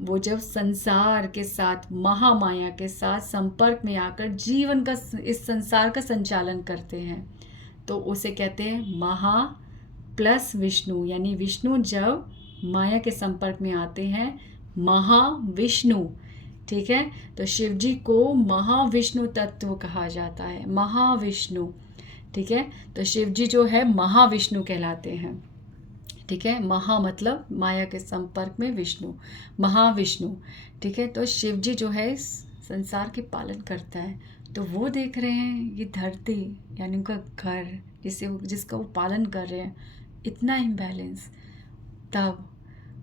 वो जब संसार के साथ, महामाया के साथ संपर्क में आकर जीवन का, इस संसार का संचालन करते हैं, तो उसे कहते हैं महा प्लस विष्णु। यानी विष्णु जब माया के संपर्क में आते हैं, महाविष्णु। ठीक है, तो शिव जी को महाविष्णु तत्व कहा जाता है, महाविष्णु। ठीक है, तो शिव जी जो है महाविष्णु कहलाते हैं। ठीक है, महा मतलब माया के संपर्क में विष्णु, महाविष्णु। ठीक है, तो शिव जी जो है इस संसार के पालन करता है। तो वो देख रहे हैं ये धरती यानी उनका घर जिसका वो पालन कर रहे हैं, इतना इम्बैलेंस। तब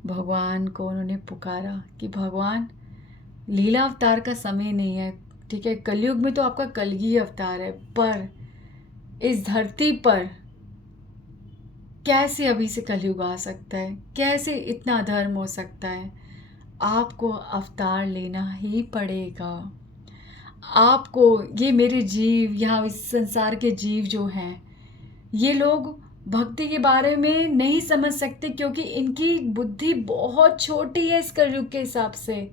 भगवान को उन्होंने पुकारा कि भगवान, लीला अवतार का समय नहीं है। ठीक है, कलयुग में तो आपका कलगी अवतार है, पर इस धरती पर कैसे अभी से कलयुग आ सकता है? कैसे इतना अधर्म हो सकता है? आपको अवतार लेना ही पड़ेगा। आपको, ये मेरे जीव, यहाँ इस संसार के जीव जो हैं, ये लोग भक्ति के बारे में नहीं समझ सकते क्योंकि इनकी बुद्धि बहुत छोटी है इस कलयुग के हिसाब से।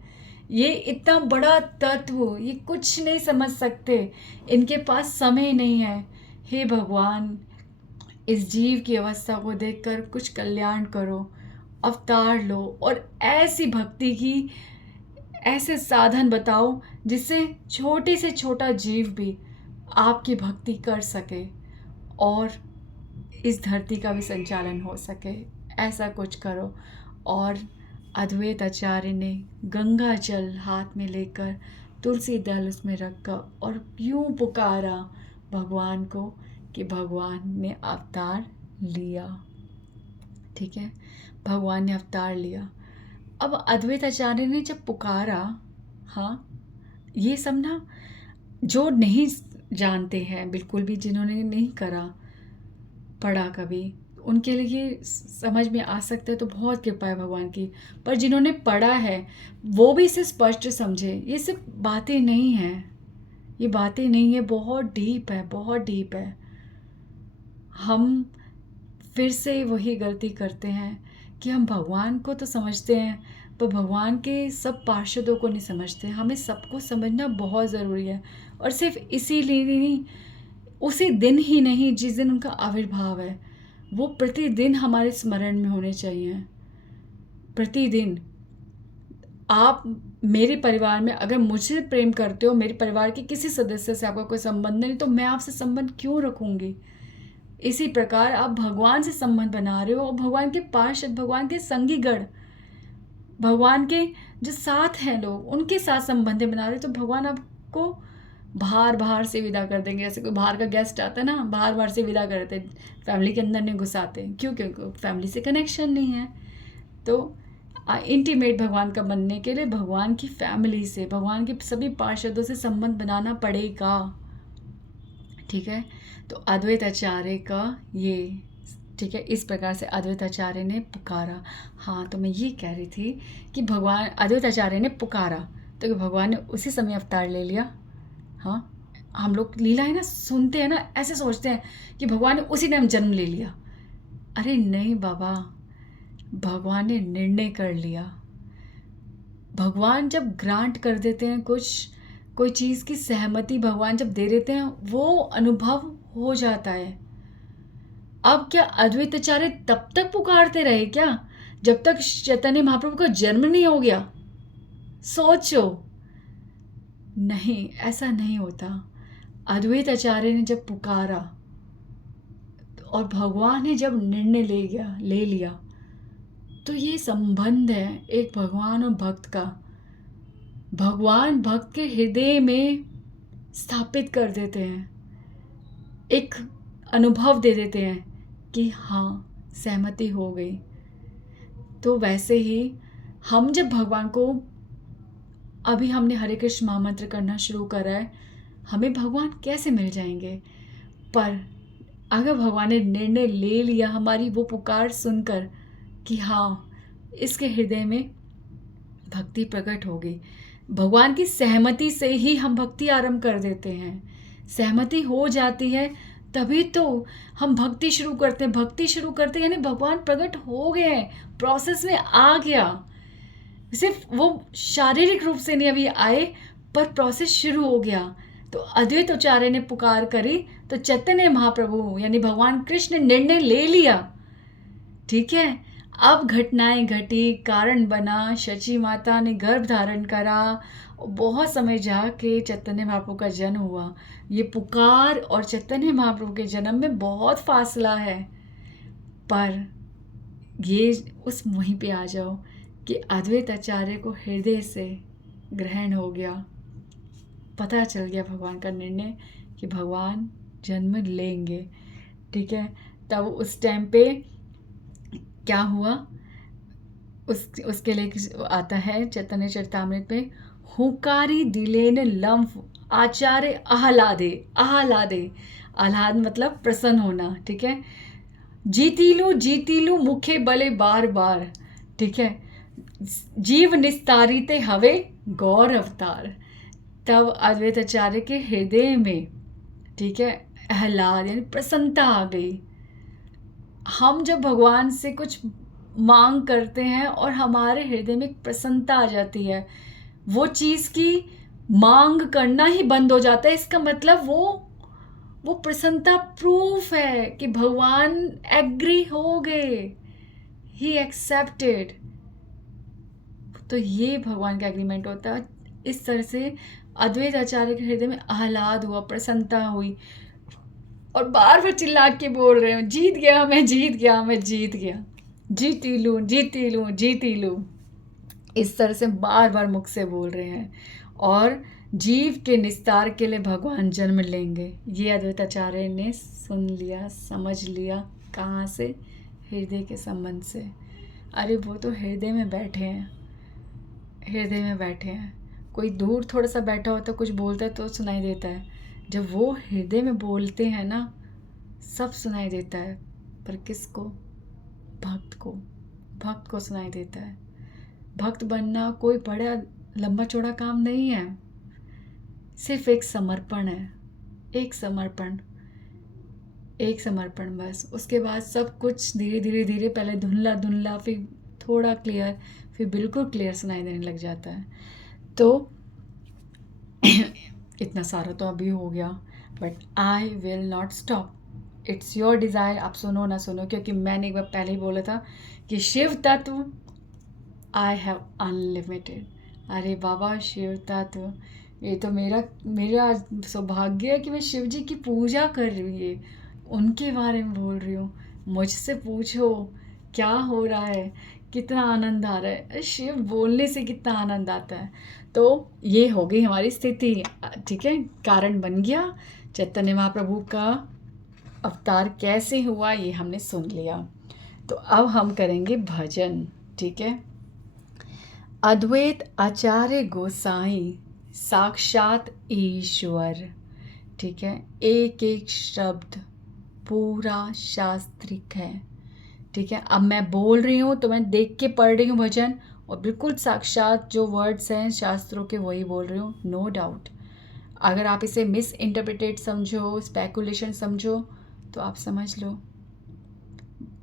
ये इतना बड़ा तत्व ये कुछ नहीं समझ सकते, इनके पास समय नहीं है। हे भगवान, इस जीव की अवस्था को देखकर कुछ कल्याण करो, अवतार लो और ऐसी भक्ति की ऐसे साधन बताओ जिससे छोटे से छोटा जीव भी आपकी भक्ति कर सके और इस धरती का भी संचालन हो सके। ऐसा कुछ करो। और अद्वैत आचार्य ने गंगा जल हाथ में लेकर तुलसी दल उसमें रखकर और यूं पुकारा भगवान को कि भगवान ने अवतार लिया। ठीक है, भगवान ने अवतार लिया। अब अद्वैत आचार्य ने जब पुकारा, हाँ, ये सब ना जो नहीं जानते हैं बिल्कुल भी, जिन्होंने नहीं करा पढ़ा कभी, उनके लिए समझ में आ सकता है तो बहुत कृपा है भगवान की। पर जिन्होंने पढ़ा है वो भी इसे स्पष्ट समझे। ये सिर्फ बातें नहीं हैं, ये बातें नहीं है, बहुत डीप है, बहुत डीप है। हम फिर से वही गलती करते हैं कि हम भगवान को तो समझते हैं पर भगवान के सब पार्षदों को नहीं समझते। हमें सबको समझना बहुत ज़रूरी है। और सिर्फ इसीलिए नहीं, उसी दिन ही नहीं जिस दिन उनका आविर्भाव है, वो प्रतिदिन हमारे स्मरण में होने चाहिए। प्रतिदिन आप मेरे परिवार में अगर मुझसे प्रेम करते हो, मेरे परिवार के किसी सदस्य से आपका कोई संबंध नहीं, तो मैं आपसे संबंध क्यों रखूँगी? इसी प्रकार आप भगवान से संबंध बना रहे हो और भगवान के पार्षद, भगवान के संगीगण, भगवान के जो साथ हैं लोग, उनके साथ संबंध बना रहे हो, तो भगवान आपको बाहर से विदा कर देंगे। जैसे कोई बाहर का गेस्ट आता है ना, बाहर से विदा करते, फैमिली के अंदर नहीं घुसाते। क्यों? क्योंकि फैमिली से कनेक्शन नहीं है। तो इंटीमेट भगवान का बनने के लिए भगवान की फैमिली से, भगवान के सभी पार्षदों से संबंध बनाना पड़ेगा। ठीक है, तो अद्वैत आचार्य का ये, ठीक है, इस प्रकार से अद्वैत आचार्य ने पुकारा। हाँ, तो मैं ये कह रही थी कि भगवान अद्वैत आचार्य ने पुकारा तो भगवान ने उसी समय अवतार ले लिया। हाँ, हम लोग लीला है ना सुनते हैं ना, ऐसे सोचते हैं कि भगवान ने उसी टाइम जन्म ले लिया। अरे नहीं बाबा, भगवान ने निर्णय कर लिया। भगवान जब ग्रांट कर देते हैं कोई चीज़ की सहमति भगवान जब दे देते हैं, वो अनुभव हो जाता है। अब क्या अद्वैत आचार्य तब तक पुकारते रहे क्या जब तक चैतन्य महाप्रभु का जन्म नहीं हो गया? सोचो, नहीं, ऐसा नहीं होता। अद्वैत आचार्य ने जब पुकारा और भगवान ने जब निर्णय ले लिया, तो ये संबंध है एक भगवान और भक्त का। भगवान भक्त के हृदय में स्थापित कर देते हैं, एक अनुभव दे देते हैं कि हाँ, सहमति हो गई। तो वैसे ही हम जब भगवान को, अभी हमने हरे कृष्ण महामंत्र करना शुरू करा है, हमें भगवान कैसे मिल जाएंगे? पर अगर भगवान ने निर्णय ले लिया, हमारी वो पुकार सुनकर कि हाँ, इसके हृदय में भक्ति प्रकट होगी, भगवान की सहमति से ही हम भक्ति आरंभ कर देते हैं। सहमति हो जाती है तभी तो हम भक्ति शुरू करते हैं। भक्ति शुरू करते हैं यानी भगवान प्रकट हो गए हैं, प्रोसेस में आ गया। सिर्फ वो शारीरिक रूप से नहीं अभी आए, पर प्रोसेस शुरू हो गया। तो अद्वैत आचार्य ने पुकार करी तो चैतन्य महाप्रभु यानी भगवान कृष्ण ने निर्णय ले लिया। ठीक है, अब घटनाएं घटी, कारण बना, शची माता ने गर्भ धारण करा, बहुत समय जाके चैतन्य महाप्रभु का जन्म हुआ। ये पुकार और चैतन्य महाप्रभु के जन्म में बहुत फासला है। पर ये उस वहीं पे आ जाओ कि अद्वैत आचार्य को हृदय से ग्रहण हो गया, पता चल गया भगवान का निर्णय कि भगवान जन्म लेंगे। ठीक है, तब उस टाइम पे क्या हुआ, उसके लिए आता है चैतन्य चरितामृत में, हुकारी दिलेन लम्फ आचार्य आह्लादे। आह्लाद मतलब प्रसन्न होना। ठीक है, जीतीलू मुखे बले बार बार। ठीक है, जीव निस्तारिते हवे गौर अवतार। तब अद्वैत आचार्य के हृदय में, ठीक है, आह्लाद यानी प्रसन्नता आ गई। हम जब भगवान से कुछ मांग करते हैं और हमारे हृदय में प्रसन्नता आ जाती है, वो चीज़ की मांग करना ही बंद हो जाता है। इसका मतलब वो प्रसन्नता प्रूफ है कि भगवान एग्री हो गए, ही एक्सेप्टेड। तो ये भगवान का एग्रीमेंट होता है। इस तरह से अद्वैत आचार्य के हृदय में आह्लाद हुआ, प्रसन्नता हुई, और बार बार चिल्ला के बोल रहे हो, जीत गया मैं, जीत गया मैं, जीत गया, जीती लूँ। इस तरह से बार बार मुख से बोल रहे हैं। और जीव के निस्तार के लिए भगवान जन्म लेंगे, ये अद्वैत आचार्य ने सुन लिया, समझ लिया। कहाँ से? हृदय के संबंध से। अरे वो तो हृदय में बैठे हैं, हृदय में बैठे हैं। कोई दूर थोड़ा सा बैठा होता, कुछ बोलता है तो सुनाई देता है। जब वो हृदय में बोलते हैं ना, सब सुनाई देता है। पर किसको? भक्त को सुनाई देता है। भक्त बनना कोई बड़ा लंबा चौड़ा काम नहीं है, सिर्फ एक समर्पण है, एक समर्पण बस। उसके बाद सब कुछ धीरे धीरे पहले धुंधला, फिर थोड़ा क्लियर, फिर बिल्कुल क्लियर सुनाई देने लग जाता है। तो इतना सारा तो अभी हो गया, but I will not stop. It's your desire, आप सुनो ना सुनो, क्योंकि मैंने एक बार पहले ही बोला था कि शिव तत्व आई हैव अनलिमिटेड। अरे बाबा, शिव तत्व, ये तो मेरा सौभाग्य है कि मैं शिव जी की पूजा कर रही हूँ, उनके बारे में बोल रही हूँ। मुझसे पूछो क्या हो रहा है, कितना आनंद आ रहा है। शिव बोलने से कितना आनंद आता है। तो ये हो गई हमारी स्थिति। ठीक है, कारण बन गया। चैतन्य महाप्रभु का अवतार कैसे हुआ ये हमने सुन लिया। तो अब हम करेंगे भजन। ठीक है, अद्वैत आचार्य गोसाई साक्षात ईश्वर। ठीक है, एक एक शब्द पूरा शास्त्रिक है। ठीक है, अब मैं बोल रही हूँ तो मैं देख के पढ़ रही हूँ भजन, और बिल्कुल साक्षात जो वर्ड्स हैं शास्त्रों के वही बोल रही हूँ, नो डाउट। अगर आप इसे मिस इंटरप्रिटेट समझो, स्पेकुलेशन समझो, तो आप समझ लो।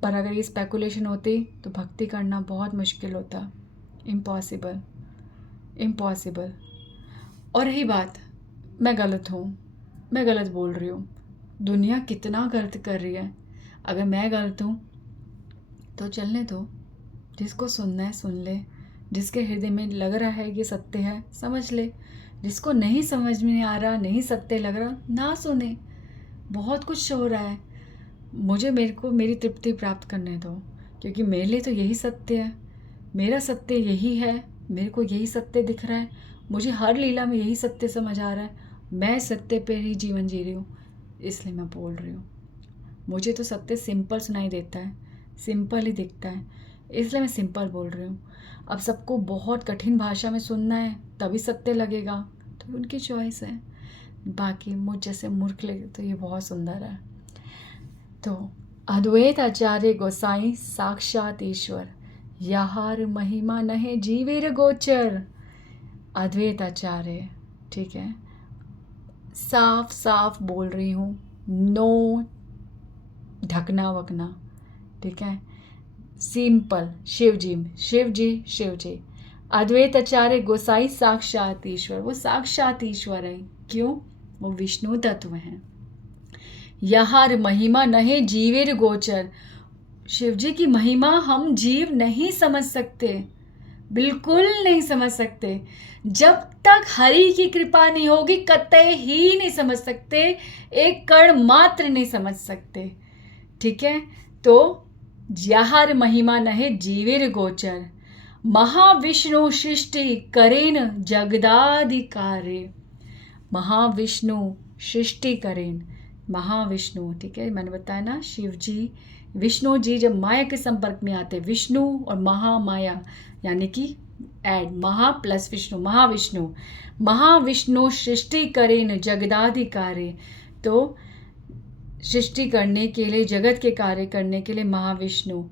पर अगर ये स्पेकुलेशन होती तो भक्ति करना बहुत मुश्किल होता, इम्पॉसिबल। और रही बात, मैं गलत हूँ, मैं गलत बोल रही हूँ, दुनिया कितना गलत कर रही है। अगर मैं गलत हूँ तो चलने दो, जिसको सुनना है सुन ले, जिसके हृदय में लग रहा है कि सत्य है समझ ले। जिसको नहीं समझ में आ रहा, नहीं सत्य लग रहा, ना सुने। बहुत कुछ हो रहा है, मेरे को मेरी तृप्ति प्राप्त करने दो, क्योंकि मेरे लिए तो यही सत्य है, मेरा सत्य यही है, मेरे को यही सत्य दिख रहा है, मुझे हर लीला में यही सत्य समझ आ रहा है, मैं सत्य पे ही जीवन जी रही हूँ, इसलिए मैं बोल रही हूँ। मुझे तो सत्य सिंपल सुनाई देता है, सिंपल ही दिखता है, इसलिए मैं सिंपल बोल रही हूँ। अब सबको बहुत कठिन भाषा में सुनना है तभी सत्य लगेगा, तो उनकी चॉइस है। बाकी मुझ जैसे मूर्ख लगे तो ये बहुत सुंदर है। तो अद्वैत आचार्य गोसाई साक्षात ईश्वर, याहार महिमा नहे जीवेर गोचर। अद्वैत आचार्य, ठीक है, साफ साफ बोल रही हूँ, नो ढकना वकना, ठीक है, सिंपल। शिव जी, शिव जी, शिव जी। अद्वैत आचार्य गोसाई साक्षात ईश्वर, वो साक्षात ईश्वर है। क्यों? वो विष्णु तत्व हैं। यहार महिमा नहे जीवेर गोचर, शिव जी की महिमा हम जीव नहीं समझ सकते, बिल्कुल नहीं समझ सकते। जब तक हरि की कृपा नहीं होगी कतई ही नहीं समझ सकते, एक कण मात्र नहीं समझ सकते, ठीक है। तो याहर महिमा नहे जीवेर गोचर, महाविष्णु सृष्टि करेन जगदाधिकारे। महाविष्णु सृष्टि करेन, महाविष्णु, ठीक है, मैंने बताया ना, शिव जी, विष्णु जी जब माया के संपर्क में आते, विष्णु और महामाया यानी कि ऐड महा प्लस विष्णु, महाविष्णु। महाविष्णु सृष्टि करेन जगदाधिकारे, तो सृष्टि करने के लिए, जगत के कार्य करने के लिए महाविष्णु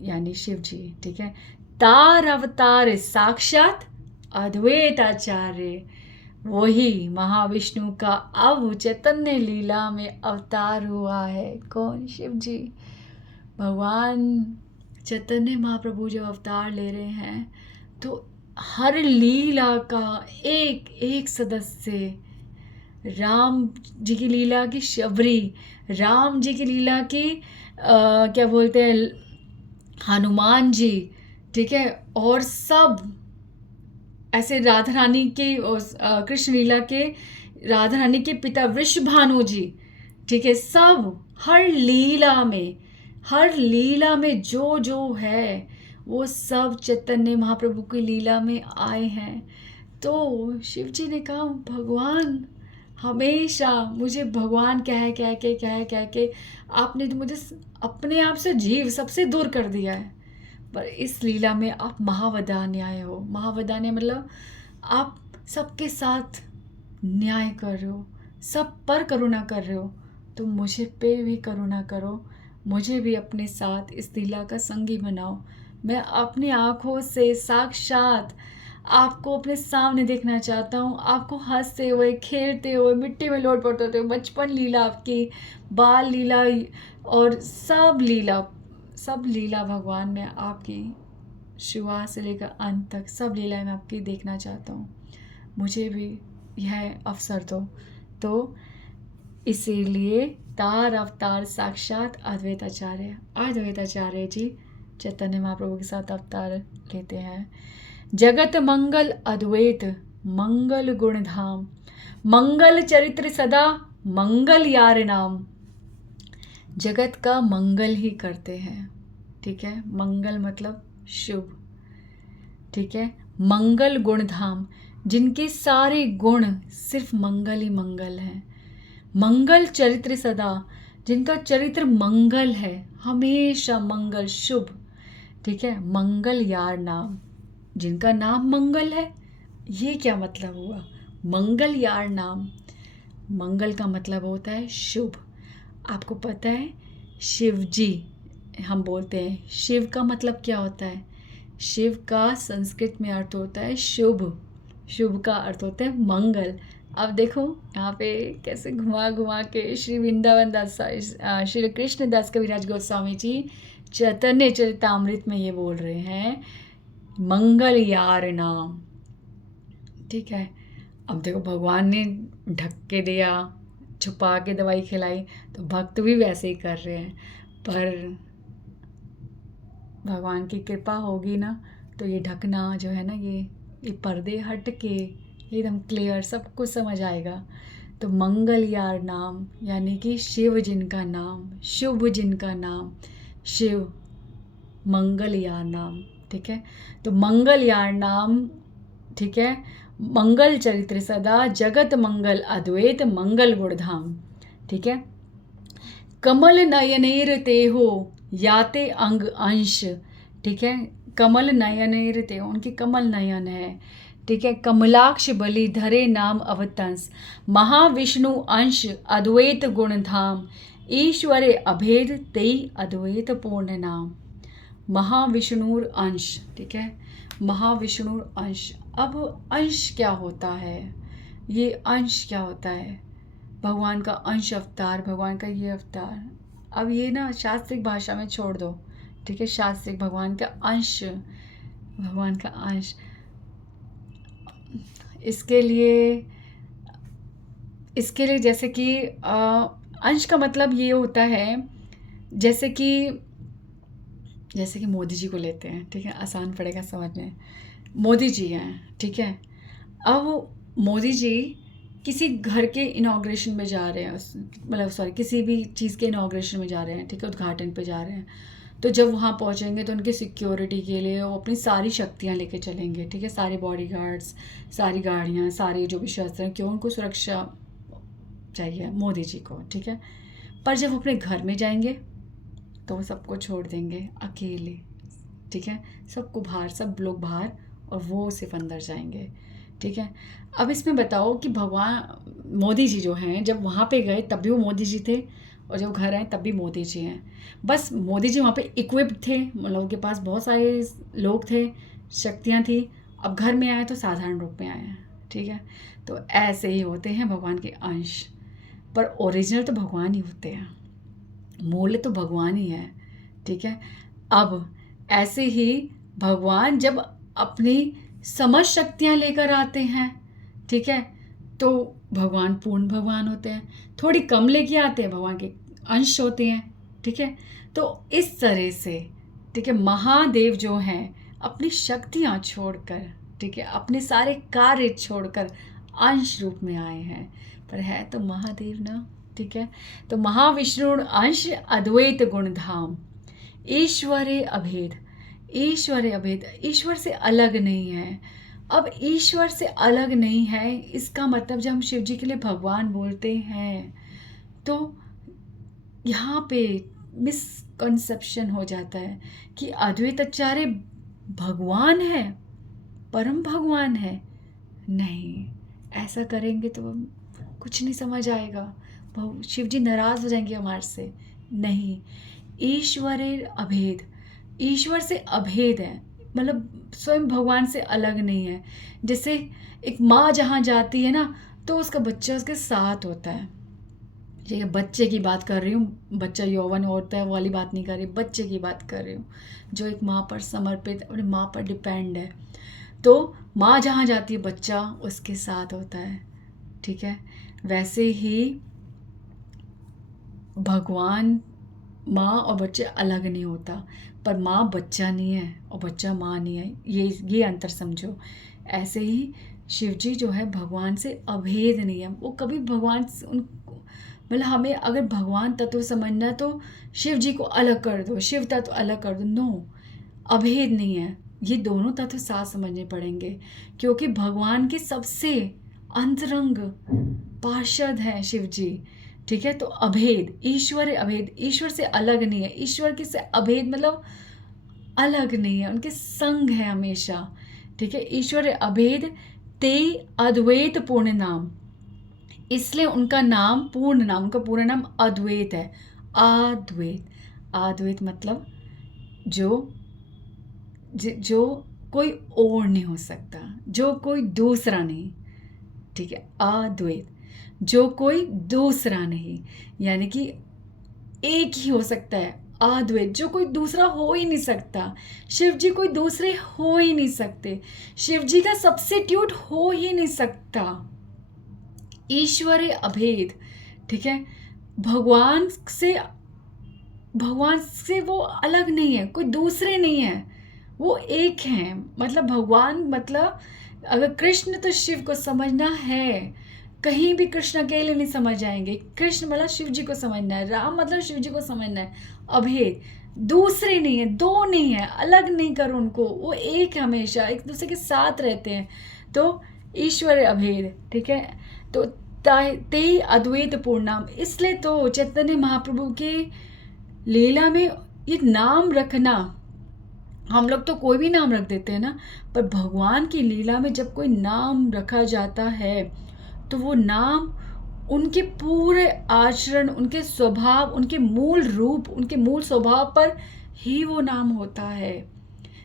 यानी शिव जी, ठीक है। तार अवतार साक्षात अद्वैत आचार्य, वही महाविष्णु का अब चैतन्य लीला में अवतार हुआ है। कौन? शिव जी। भगवान चैतन्य महाप्रभु जब अवतार ले रहे हैं तो हर लीला का एक एक सदस्य, राम जी की लीला की शबरी, राम जी की लीला की क्या बोलते हैं, हनुमान जी, ठीक है, और सब ऐसे राधा रानी के कृष्ण लीला के राधा रानी के पिता वृषभानु जी, ठीक है, सब हर लीला में जो जो है वो सब चैतन्य महाप्रभु की लीला में आए हैं। तो शिव जी ने कहा, भगवान हमेशा मुझे भगवान कह के आपने तो मुझे अपने आप से जीव सबसे दूर कर दिया है, पर इस लीला में आप महावदान्य आए हो। महावदान्य मतलब आप सबके साथ न्याय कर रहे हो, सब पर करुणा कर रहे हो, तो मुझे पे भी करुणा करो, मुझे भी अपने साथ इस लीला का संगी बनाओ। मैं अपनी आँखों से साक्षात आपको अपने सामने देखना चाहता हूँ, आपको हंसते हुए, खेलते हुए, मिट्टी में लोट पोट होते हुए, बचपन लीला आपकी, बाल लीला और सब लीला भगवान मैं आपकी शुरुआत से लेकर अंत तक सब लीलाएं मैं आपकी देखना चाहता हूँ, मुझे भी यह अवसर दो। तो इसीलिए तार अवतार साक्षात अद्वैत आचार्य जी चैतन्य महाप्रभु के साथ अवतार लेते हैं। जगत मंगल अद्वैत मंगल गुण धाम, मंगल चरित्र सदा मंगल यार नाम। जगत का मंगल ही करते हैं, ठीक है, मंगल मतलब शुभ, ठीक है। मंगल गुण धाम, जिनके सारे गुण सिर्फ मंगल ही मंगल हैं। मंगल चरित्र सदा, जिनका चरित्र मंगल है, हमेशा मंगल शुभ, ठीक है। मंगल यार नाम, जिनका नाम मंगल है। ये क्या मतलब हुआ? मंगल यार नाम, मंगल का मतलब होता है शुभ। आपको पता है शिव जी, हम बोलते हैं शिव का मतलब क्या होता है? शिव का संस्कृत में अर्थ होता है शुभ, शुभ का अर्थ होता है मंगल। अब देखो यहाँ पे कैसे घुमा घुमा के श्री वृंदावन दास, श्री कृष्ण दास कविराज गोस्वामी जी चैतन्य चरितामृत में ये बोल रहे हैं मंगल यार नाम, ठीक है। अब देखो भगवान ने ढक के दिया, छुपा के दवाई खिलाई, तो भक्त भी वैसे ही कर रहे हैं, पर भगवान की कृपा होगी ना तो ये ढकना जो है ना, ये पर्दे हट के एकदम क्लियर, सब कुछ समझ आएगा। तो मंगल यार नाम यानी कि शिव जिनका नाम, शुभ जिनका नाम, शिव मंगल यार नाम। ठीक है, तो मंगल यार नाम। ठीक है, मंगल चरित्र सदा जगत मंगल अद्वैत मंगल गुणधाम। ठीक है, कमल नयनेर ते हो याते अंग अंश। ठीक है, कमल नयनेर ते हो, उनके कमल नयन है। ठीक है, कमलाक्ष बलि धरे नाम अवतंस, महाविष्णु अंश अद्वैत गुणधाम, ईश्वरे अभेद तेई अद्वैत पूर्ण नाम। महाविष्णुर अंश। ठीक है, महाविष्णुर अंश। अब अंश क्या होता है, ये अंश क्या होता है? भगवान का अंश अवतार, भगवान का ये अवतार। अब ये ना शास्त्रिक भाषा में छोड़ दो। ठीक है, शास्त्रिक भगवान का अंश, भगवान का अंश। इसके लिए जैसे कि अंश का मतलब ये होता है, जैसे कि मोदी जी को लेते हैं। ठीक है, आसान पड़ेगा समझने। मोदी जी हैं। ठीक है, अब मोदी जी किसी घर के इनॉग्रेशन में जा रहे हैं, मतलब सॉरी, किसी भी चीज़ के इनॉग्रेशन में जा रहे हैं। ठीक है, उद्घाटन पे जा रहे हैं। तो जब वहाँ पहुँचेंगे तो उनकी सिक्योरिटी के लिए वो अपनी सारी शक्तियाँ लेके चलेंगे। ठीक है, सारे बॉडीगार्ड्स, सारी गाड़ियाँ, सारे जो भी शस्त्र हैं, क्यों? उनको सुरक्षा चाहिए मोदी जी को। ठीक है, पर जब अपने घर में जाएंगे तो वो सबको छोड़ देंगे अकेले। ठीक है, सबको बाहर, सब लोग बाहर और वो सिर्फ अंदर जाएंगे। ठीक है, अब इसमें बताओ कि भगवान मोदी जी जो हैं, जब वहाँ पे गए तब भी वो मोदी जी थे, और जब घर आए तब भी मोदी जी हैं। बस मोदी जी वहाँ पे इक्विप्ड थे, मतलब उनके पास बहुत सारे लोग थे, शक्तियाँ थी। अब घर में आए तो साधारण रूप में आए हैं। ठीक है, तो ऐसे ही होते हैं भगवान के अंश, पर ओरिजिनल तो भगवान ही होते हैं, मूल तो भगवान ही है। ठीक है, अब ऐसे ही भगवान जब अपनी समझ शक्तियाँ लेकर आते हैं, ठीक है, तो भगवान पूर्ण भगवान होते हैं। थोड़ी कम लेके आते हैं, भगवान के अंश होते हैं। ठीक है, तो इस तरह से, ठीक है, महादेव जो हैं अपनी शक्तियाँ छोड़कर, ठीक है, अपने सारे कार्य छोड़कर अंश रूप में आए हैं, पर है तो महादेव ना। ठीक है, तो महाविष्णु अंश अद्वैत गुणधाम, ईश्वरे अभेद। ईश्वरे अभेद, ईश्वर से अलग नहीं है। अब ईश्वर से अलग नहीं है, इसका मतलब जब हम शिव जी के लिए भगवान बोलते हैं तो यहाँ पे मिसकंसेप्शन हो जाता है कि अद्वैत आचार्य भगवान है, परम भगवान है। नहीं, ऐसा करेंगे तो कुछ नहीं समझ आएगा, शिव जी नाराज हो जाएंगे हमारे से। नहीं, ईश्वरे अभेद, ईश्वर से अभेद है, मतलब स्वयं भगवान से अलग नहीं है। जैसे एक माँ जहाँ जाती है ना, तो उसका बच्चा उसके साथ होता है। ठीक है, बच्चे की बात कर रही हूँ, बच्चा यौवन होता है वाली बात नहीं कर रही, बच्चे की बात कर रही हूँ जो एक माँ पर समर्पित, अपनी माँ पर डिपेंड है। तो माँ जहाँ जाती है बच्चा उसके साथ होता है। ठीक है, वैसे ही भगवान, माँ और बच्चे अलग नहीं होता, पर माँ बच्चा नहीं है और बच्चा माँ नहीं है, ये अंतर समझो। ऐसे ही शिव जी जो है भगवान से अभेद नहीं है, वो कभी भगवान से मतलब हमें अगर भगवान तत्व समझना है तो शिव जी को अलग कर दो, शिव तत्व अलग कर दो, नो, अभेद नहीं है। ये दोनों तत्व साथ समझने पड़ेंगे, क्योंकि भगवान के सबसे अंतरंग पार्षद हैं शिव जी। ठीक है, तो अभेद, ईश्वर अभेद, ईश्वर से अलग नहीं है, ईश्वर के से अभेद मतलब अलग नहीं है, उनके संग है हमेशा। ठीक है, ईश्वर अभेद ते अद्वैत पूर्ण नाम, इसलिए उनका नाम, पूर्ण नाम, उनका पूर्ण नाम अद्वैत है। अद्वैत, अद्वैत मतलब जो कोई और नहीं हो सकता, जो कोई दूसरा नहीं। ठीक है, अद्वैत, जो कोई दूसरा नहीं, यानी कि एक ही हो सकता है। अद्वैत, जो कोई दूसरा हो ही नहीं सकता। शिव जी कोई दूसरे हो ही नहीं सकते, शिव जी का सब्स्टिट्यूट हो ही नहीं सकता। ईश्वर अभेद, ठीक है, भगवान से वो अलग नहीं है, कोई दूसरे नहीं है, वो एक हैं। मतलब भगवान मतलब अगर कृष्ण तो शिव को समझना है, कहीं भी कृष्ण अकेले नहीं समझ आएंगे। कृष्ण मतलब शिव जी को समझना है, राम मतलब शिव जी को समझना है। अभेद, दूसरे नहीं है, दो नहीं है, अलग नहीं करो उनको, वो एक है, हमेशा एक दूसरे के साथ रहते हैं। तो ईश्वर अभेद, ठीक है। तो ते ही अद्वैत पूर्ण नाम, इसलिए तो चैतन्य महाप्रभु के लीला में ये नाम रखना, हम लोग तो कोई भी नाम रख देते हैं ना, पर भगवान की लीला में जब कोई नाम रखा जाता है तो वो नाम उनके पूरे आचरण, उनके स्वभाव, उनके मूल रूप, उनके मूल स्वभाव पर ही वो नाम होता है।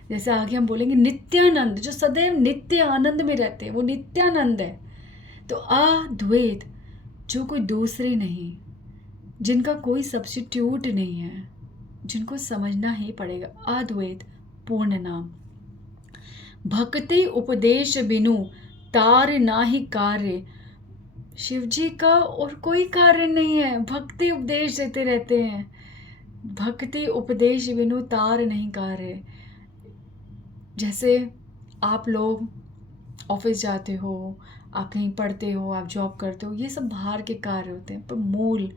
जैसे आगे हम बोलेंगे नित्यानंद, जो सदैव नित्य आनंद में रहते हैं, वो नित्यानंद है। तो अद्वैत, जो कोई दूसरे नहीं, जिनका कोई सब्स्टिट्यूट नहीं है, जिनको समझना ही पड़ेगा, अद्वैत पूर्ण नाम। भक्ति उपदेश बिनु तार नाही कार्य, शिव जी का और कोई कार्य नहीं है, भक्ति उपदेश देते रहते हैं। भक्ति उपदेश बिनु तार नहीं कार्य। जैसे आप लोग ऑफिस जाते हो, आप कहीं पढ़ते हो, आप जॉब करते हो, ये सब बाहर के कार्य होते हैं, पर मूल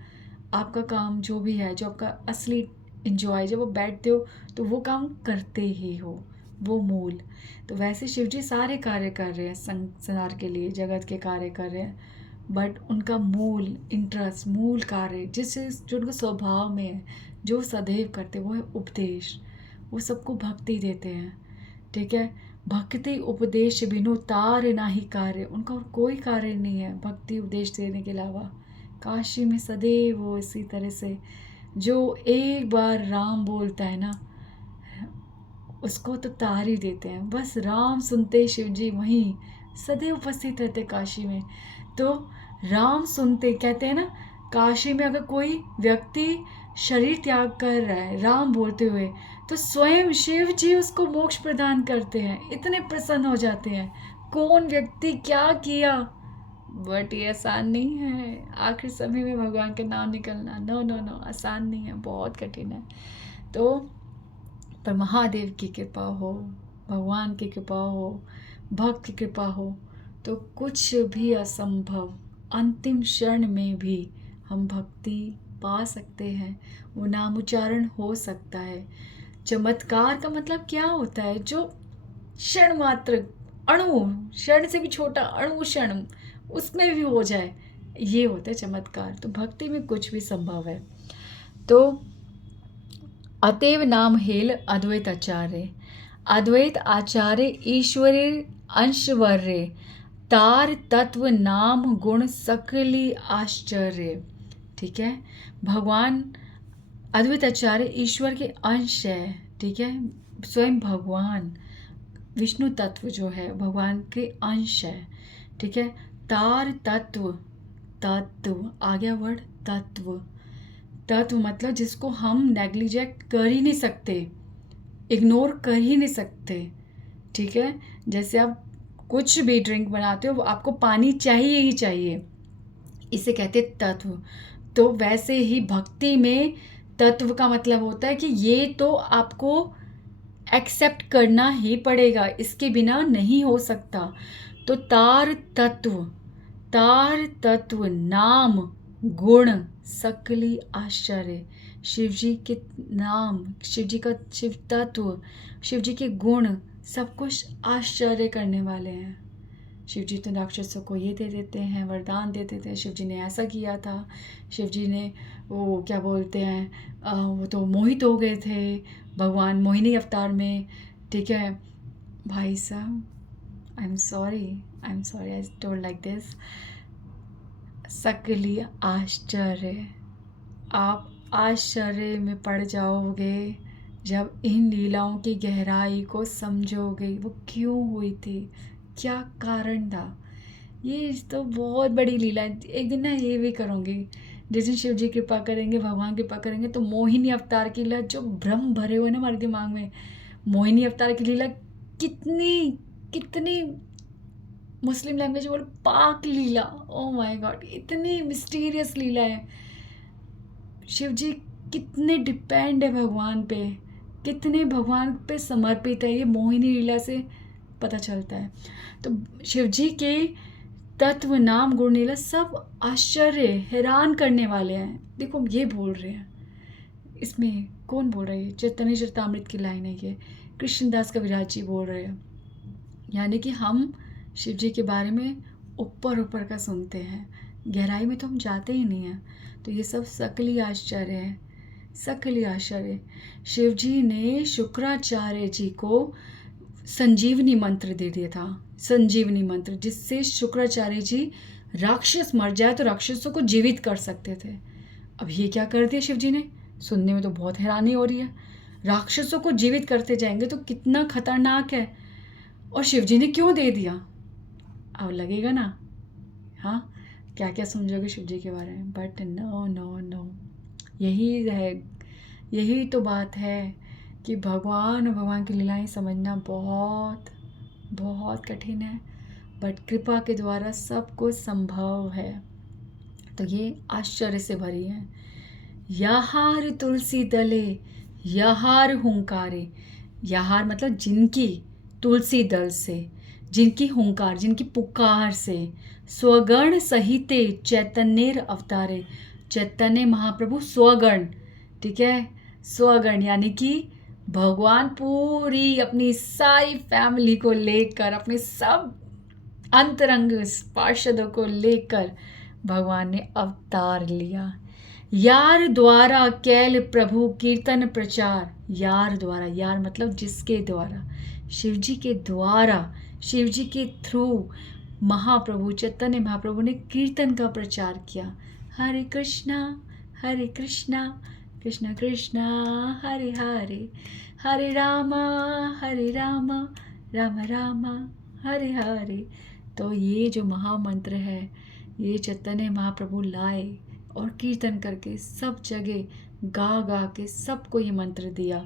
आपका काम जो भी है, जो आपका असली इंजॉय, जब वो बैठते हो तो वो काम करते ही हो, वो मूल। तो वैसे शिव जी सारे कार्य कर रहे हैं, संसार के लिए, जगत के कार्य कर रहे हैं, बट उनका मूल इंटरेस्ट, मूल कार्य जो उनका स्वभाव में है, जो सदैव करते, वो है उपदेश। वो सबको भक्ति देते हैं, ठीक है। भक्ति उपदेश बिनु तार नाही कार्य, उनका और कोई कार्य नहीं है भक्ति उपदेश देने के अलावा। काशी में सदैव वो इसी तरह से, जो एक बार राम बोलता है ना, उसको तो तार ही देते हैं। बस राम सुनते शिव जी वहीं सदैव उपस्थित रहते काशी में। तो राम सुनते, कहते हैं ना, काशी में अगर कोई व्यक्ति शरीर त्याग कर रहा है राम बोलते हुए, तो स्वयं शिव जी उसको मोक्ष प्रदान करते हैं, इतने प्रसन्न हो जाते हैं। कौन व्यक्ति क्या किया, बट ये आसान नहीं है आखिर समय में भगवान का नाम निकलना। नो नो नो, आसान नहीं है, बहुत कठिन है। तो पर महादेव की कृपा हो, भगवान की कृपा हो, भक्त की कृपा हो, तो कुछ भी असंभव, अंतिम क्षण में भी हम भक्ति पा सकते हैं, वो नाम उच्चारण हो सकता है। चमत्कार का मतलब क्या होता है, जो क्षण मात्र, अणु, क्षण से भी छोटा अणु क्षण, उसमें भी हो जाए, ये होता है चमत्कार। तो भक्ति में कुछ भी संभव है। तो अतएव नाम हेल अद्वैत आचार्य, अद्वैत आचार्य ईश्वरी अंशवर्य, तार तत्व नाम गुण सकली आश्चर्य, ठीक है। भगवान अद्वैत आचार्य ईश्वर के अंश है, ठीक है। स्वयं भगवान विष्णु तत्व जो है भगवान के अंश है, ठीक है। तार तत्व, तत्व आ गया वर्ड तत्व, तत्व मतलब जिसको हम नेग्लिजेक्ट कर ही नहीं सकते, इग्नोर कर ही नहीं सकते, ठीक है। जैसे आप कुछ भी ड्रिंक बनाते हो, आपको पानी चाहिए ही चाहिए, इसे कहते तत्व। तो वैसे ही भक्ति में तत्व का मतलब होता है कि ये तो आपको एक्सेप्ट करना ही पड़ेगा, इसके बिना नहीं हो सकता। तो तार तत्व, तार तत्व नाम गुण सकली आश्चर्य, शिव जी के नाम, शिव जी का शिव तत्व, शिव जी के गुण सब कुछ आश्चर्य करने वाले हैं। शिव जी तो राक्षसों को ये दे देते हैं, वरदान दे देते हैं, शिव जी ने ऐसा किया था, शिव जी ने वो क्या बोलते हैं, वो तो मोहित हो गए थे भगवान मोहिनी अवतार में, ठीक है। भाई साहब, I am sorry I told like this, सकली आश्चर्य, आप आश्चर्य में पड़ जाओगे जब इन लीलाओं की गहराई को समझोगे, वो क्यों हुई थी, क्या कारण था। ये तो बहुत बड़ी लीला है। एक दिन ना ये भी करूँगी, जिस दिन शिव जी कृपा करेंगे, भगवान कृपा करेंगे, तो मोहिनी अवतार की लीला, जो भ्रम भरे हुए ना हमारे दिमाग में, मोहिनी अवतार की लीला कितनी कितनी, मुस्लिम लैंग्वेज बोल, पाक लीला, ओ माय गॉड, इतनी मिस्टीरियस लीला है। शिव जी कितने डिपेंड है भगवान पे, कितने भगवान पे समर्पित है, ये मोहिनी लीला से पता चलता है। तो शिव जी के तत्व, नाम, गुण, लीला सब आश्चर्य, हैरान करने वाले हैं। देखो ये बोल रहे हैं, इसमें कौन बोल रहा है? चैतन्य चरितामृत की लाइन है ये, कृष्णदास कविराज जी बोल रहे हैं। यानी कि हम शिव जी के बारे में ऊपर ऊपर का सुनते हैं, गहराई में तो हम जाते ही नहीं हैं। तो ये सब सकली आश्चर्य है, सकली आश्चर्य। शिव जी ने शुक्राचार्य जी को संजीवनी मंत्र दे दिया था, संजीवनी मंत्र, जिससे शुक्राचार्य जी राक्षस मर जाए तो राक्षसों को जीवित कर सकते थे। अब ये क्या कर दिया शिव जी ने? सुनने में तो बहुत हैरानी हो रही है। राक्षसों को जीवित करते जाएंगे तो कितना खतरनाक है। और शिव जी ने क्यों दे दिया? अब लगेगा ना, हाँ, क्या क्या समझोगे शिव जी के बारे में। बट नो नो नो, यही है, यही तो बात है कि भगवान और भगवान की लीलाएं समझना बहुत बहुत कठिन है, बट कृपा के द्वारा सब कुछ संभव है। तो ये आश्चर्य से भरी है। यहार तुलसी दले यहार हुंकारे, यहार मतलब जिनकी, तुलसी दल से, जिनकी हुंकार, जिनकी पुकार से, स्वगण सहिते चैतन्येर अवतारे, चैतन्य महाप्रभु स्वगण, ठीक है, स्वगण यानी कि भगवान पूरी अपनी सारी फैमिली को लेकर, अपने सब अंतरंग पार्षदों को लेकर भगवान ने अवतार लिया। यार द्वारा कैल प्रभु कीर्तन प्रचार, यार द्वारा, यार मतलब जिसके द्वारा, शिव जी के द्वारा, शिव जी के थ्रू महाप्रभु चैतन्य महाप्रभु ने कीर्तन का प्रचार किया। हरे कृष्णा कृष्ण कृष्णा हरे हरे, हरे रामा राम राम हरे हरे। तो ये जो महामंत्र है, ये चैतन्य महाप्रभु लाए और कीर्तन करके सब जगह गा गा के सबको ये मंत्र दिया।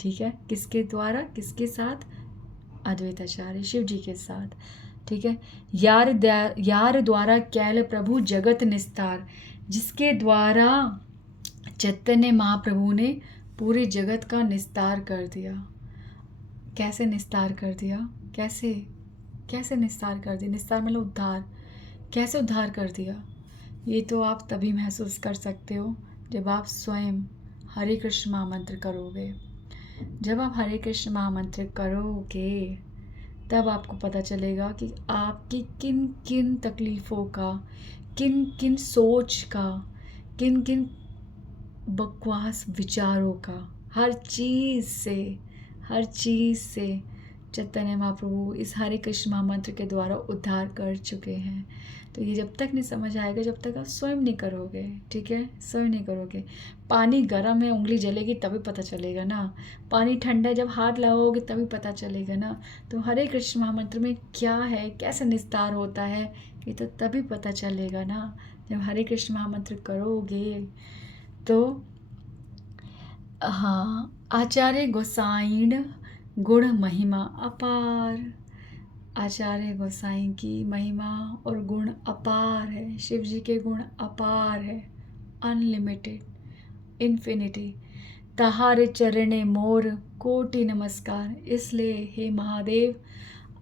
ठीक है, किसके द्वारा, किसके साथ? अद्वैताचार्य शिव जी के साथ। ठीक है, यार द्वारा कैल प्रभु जगत निस्तार, जिसके द्वारा चैतन्य महाप्रभु ने पूरे जगत का निस्तार कर दिया। कैसे निस्तार कर दिया? कैसे निस्तार कर दिया? निस्तार मतलब उद्धार। कैसे उद्धार कर दिया? ये तो आप तभी महसूस कर सकते हो जब आप स्वयं हरे कृष्ण महामंत्र करोगे। जब आप हरे कृष्ण महामंत्र करोगे तब आपको पता चलेगा कि आपकी किन किन तकलीफ़ों का, किन किन सोच का, किन किन बकवास विचारों का, हर चीज़ से चैतन्य महाप्रभु इस हरे कृष्ण महामंत्र के द्वारा उद्धार कर चुके हैं। तो ये जब तक नहीं समझ आएगा, जब तक आप स्वयं नहीं करोगे, ठीक है, स्वयं नहीं करोगे। पानी गर्म है, उंगली जलेगी तभी पता चलेगा ना। पानी ठंडा है, जब हाथ लगाओगे तभी पता चलेगा ना। तो हरे कृष्ण महामंत्र में क्या है, कैसे निस्तार होता है, ये तो तभी पता चलेगा ना जब हरे कृष्ण महामंत्र करोगे। तो हाँ, आचार्य गोसाइण गुण महिमा अपार, आचार्य गोसाई की महिमा और गुण अपार है। शिव जी के गुण अपार है, अनलिमिटेड, इन्फिनिटी। तहारे चरणे मोर कोटि नमस्कार, इसलिए हे महादेव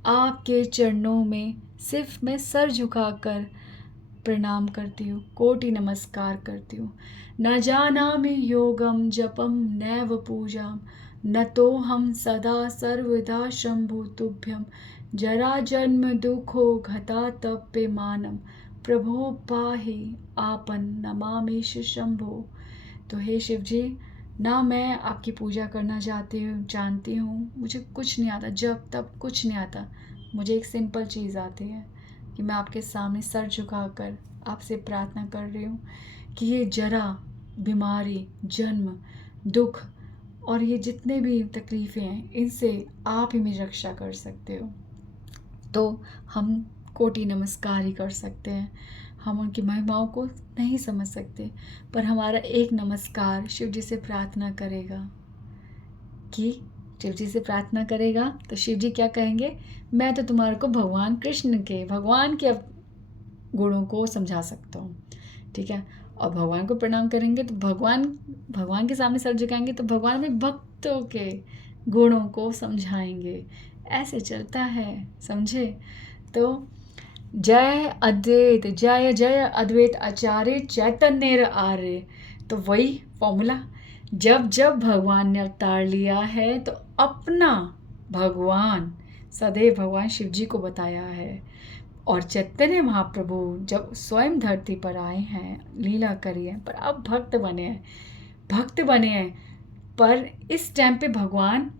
आपके चरणों में सिर्फ मैं सर झुकाकर प्रणाम करती हूँ, कोटि नमस्कार करती हूँ। न जानामि योगम जपम नैव पूजाम, न तो हम सदा सर्वदा शंभु तुभ्यम, जरा जन्म दुखो घता तप्य मानम, प्रभो पाहि आपन नमामिष शंभो। तो हे शिव जी, ना मैं आपकी पूजा करना जानती हूँ, मुझे कुछ नहीं आता, जब तब कुछ नहीं आता। मुझे एक सिंपल चीज़ आती है कि मैं आपके सामने सर झुकाकर आपसे प्रार्थना कर रही हूँ कि ये जरा, बीमारी, जन्म, दुख और ये जितने भी तकलीफ़ें हैं, इनसे आप ही मेरी रक्षा कर सकते हो। तो हम कोटि नमस्कार ही कर सकते हैं। हम उनकी महिमाओं को नहीं समझ सकते, पर हमारा एक नमस्कार शिव जी से प्रार्थना करेगा कि शिव जी से प्रार्थना करेगा तो शिव जी क्या कहेंगे? मैं तो तुम्हारे को भगवान के गुणों को समझा सकता हूँ, ठीक है। और भगवान को प्रणाम करेंगे तो भगवान के सामने सर झुकाएंगे तो भगवान अपने भक्तों के गुणों को समझाएंगे। ऐसे चलता है, समझे। तो जय अद्वैत, जय जय अद्वैत आचार्य चैतन्य आर्य। तो वही फॉर्मूला, जब जब भगवान ने अवतार लिया है तो अपना भगवान, सदैव भगवान शिव जी को बताया है। और चैतन्य महाप्रभु जब स्वयं धरती पर आए हैं, लीला करी है, पर अब भक्त बने हैं, भक्त बने हैं। पर इस टाइम पे भगवान,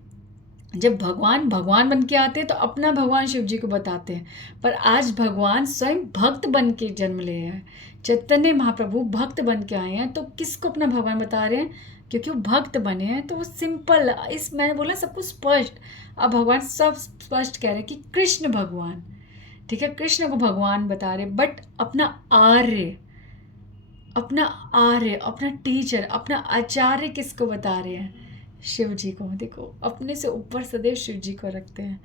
जब भगवान भगवान बन के आते हैं तो अपना भगवान शिव जी को बताते हैं, पर आज भगवान स्वयं भक्त बन के जन्म लिए हैं। चैतन्य महाप्रभु भक्त बन के आए हैं, तो किसको अपना भगवान बता रहे हैं? क्योंकि वो भक्त बने हैं, तो वो सिंपल, इस मैंने बोला सबको स्पष्ट। अब भगवान सब स्पष्ट कह रहे हैं कि कृष्ण भगवान, ठीक है, कृष्ण को भगवान बता रहे, बट अपना आर्य, अपना आर्य, अपना टीचर, अपना आचार्य किसको बता रहे हैं? शिव जी को। देखो, अपने से ऊपर सदैव शिव जी को रखते हैं।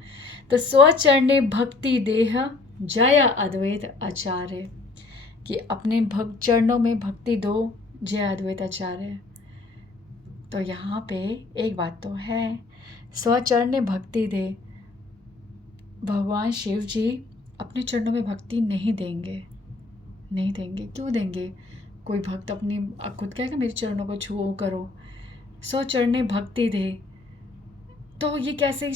तो स्वचरणे भक्ति देह जय अद्वैत आचार्य, कि अपने भक्त चरणों में भक्ति दो, जय अद्वैत आचार्य। तो यहाँ पे एक बात तो है, स्वचरणे भक्ति दे, भगवान शिव जी अपने चरणों में भक्ति नहीं देंगे, नहीं देंगे। क्यों देंगे? कोई भक्त अपनी खुद कहेगा मेरे चरणों को छुओ करो, स्वचरणे भक्ति दे, तो ये कैसे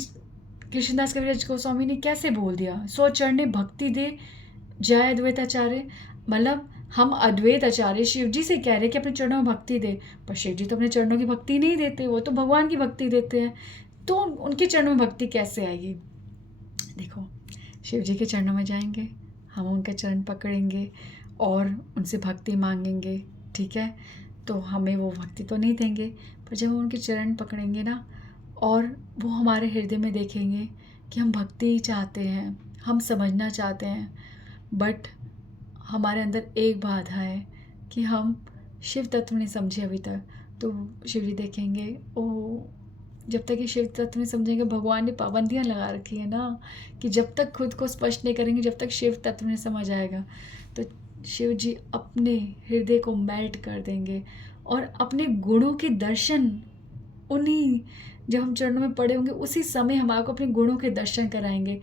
कृष्णदास कविराज गोस्वामी ने कैसे बोल दिया? स्वचरणे भक्ति दे जय अद्वैताचार्य, मतलब हम अद्वैत आचार्य शिव जी से कह रहे हैं कि अपने चरणों में भक्ति दे, पर शिव जी तो अपने चरणों की भक्ति नहीं देते, वो तो भगवान की भक्ति देते हैं, तो उनके चरणों में भक्ति कैसे आएगी? देखो, शिव जी के चरणों में जाएंगे, हम उनके चरण पकड़ेंगे और उनसे भक्ति मांगेंगे, ठीक है, तो हमें वो भक्ति तो नहीं देंगे, पर जब हम उनके चरण पकड़ेंगे ना, और वो हमारे हृदय में देखेंगे कि हम भक्ति चाहते हैं, हम समझना चाहते हैं, बट हमारे अंदर एक बाधा है कि हम शिव तत्व नहीं समझे अभी तक, तो शिव जी देखेंगे, ओ, जब तक ये शिव तत्व नहीं समझेंगे, भगवान ने पाबंदियाँ लगा रखी है ना, कि जब तक खुद को स्पष्ट नहीं करेंगे, जब तक शिव तत्व नहीं समझ आएगा, तो शिव जी अपने हृदय को मेल्ट कर देंगे और अपने गुणों के दर्शन, उन्हीं, जब हम चरणों में पड़े होंगे उसी समय हमारे को अपने गुणों के दर्शन कराएंगे।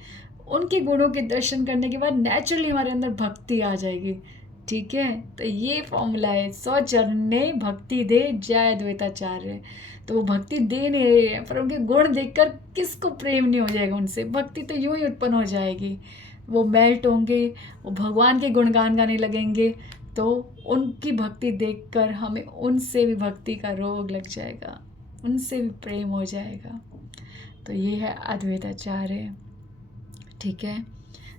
उनके गुणों के दर्शन करने के बाद नेचुरली हमारे अंदर भक्ति आ जाएगी, ठीक है। तो ये फॉर्मूला है, स्वचरणे भक्ति दे जय अद्वैताचार्य। तो वो भक्ति दे नहीं रहे हैं, पर उनके गुण देखकर किसको प्रेम नहीं हो जाएगा उनसे? भक्ति तो यूं ही उत्पन्न हो जाएगी, वो मेल्ट होंगे, वो भगवान के गुणगान गाने लगेंगे, तो उनकी भक्ति देखकर हमें उनसे भी भक्ति का रोग लग जाएगा, उनसे भी प्रेम हो जाएगा। तो ये है अद्वैताचार्य, ठीक है।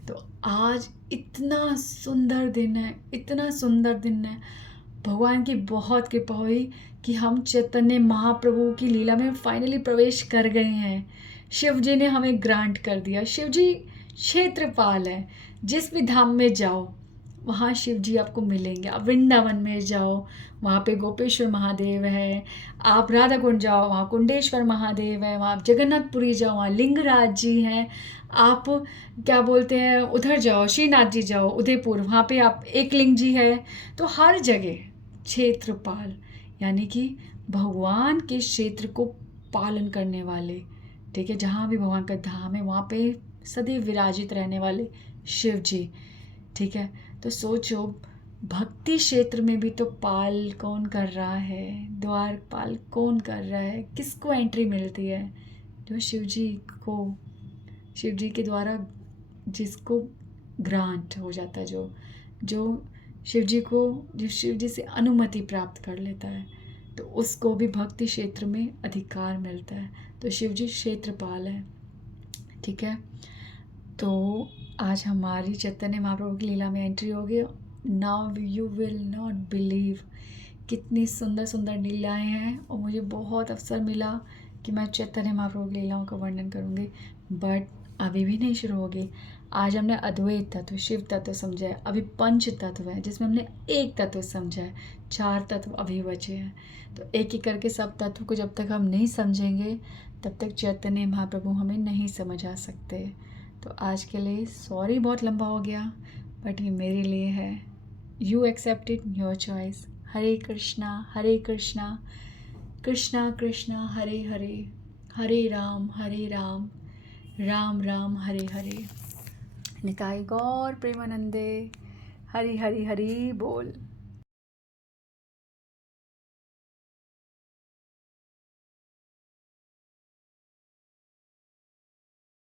तो आज इतना सुंदर दिन है, इतना सुंदर दिन है, भगवान की बहुत कृपा हुई कि हम चैतन्य महाप्रभु की लीला में फाइनली प्रवेश कर गए हैं। शिव जी ने हमें ग्रांट कर दिया। शिव जी क्षेत्रपाल है, जिस भी धाम में जाओ वहाँ शिव जी आपको मिलेंगे। आप वृंदावन में जाओ, वहाँ पे गोपेश्वर महादेव है, आप राधा कुंड जाओ, वहाँ कुंडेश्वर महादेव है, वहाँ आप जगन्नाथपुरी जाओ, वहाँ लिंगराज जी हैं, आप क्या बोलते हैं उधर जाओ, श्रीनाथ जी जाओ उदयपुर, वहाँ पे आप एकलिंग जी है। तो हर जगह क्षेत्रपाल, यानी कि भगवान के क्षेत्र को पालन करने वाले, ठीक है, जहाँ भी भगवान का धाम है वहाँ पे सदैव विराजित रहने वाले शिव जी, ठीक है। तो सोचो, भक्ति क्षेत्र में भी तो पाल कौन कर रहा है, द्वारपाल कौन कर रहा है, किसको एंट्री मिलती है? जो शिव जी को, शिव जी के द्वारा जिसको ग्रांट हो जाता है, जो शिव जी को, जो शिव जी से अनुमति प्राप्त कर लेता है, तो उसको भी भक्ति क्षेत्र में अधिकार मिलता है। तो शिव जी क्षेत्रपाल है, ठीक है। तो आज हमारी चैतन्य महाप्रभु की लीला में एंट्री होगी। Now you will not believe, कितनी सुंदर सुंदर लीलाएं हैं, और मुझे बहुत अवसर मिला कि मैं चैतन्य महाप्रभु की लीलाओं का वर्णन करूँगी, बट अभी भी नहीं शुरू होगी। आज हमने अद्वैत तत्व, शिव तत्व समझा है, अभी पंच तत्व है जिसमें हमने एक तत्व समझा है, 4 तत्व अभी बचे हैं। तो एक एक करके सब तत्व को जब तक हम नहीं समझेंगे तब तक चैतन्य महाप्रभु हमें नहीं समझ आ सकते। तो आज के लिए सॉरी, बहुत लंबा हो गया, बट ये मेरे लिए है। You accept it, your choice. Hare Krishna Krishna Krishna Hare Hare, Hare Ram Ram Ram Hare Hare. Nitai Gaur प्रेमानंदे। हरि हरि हरि बोल।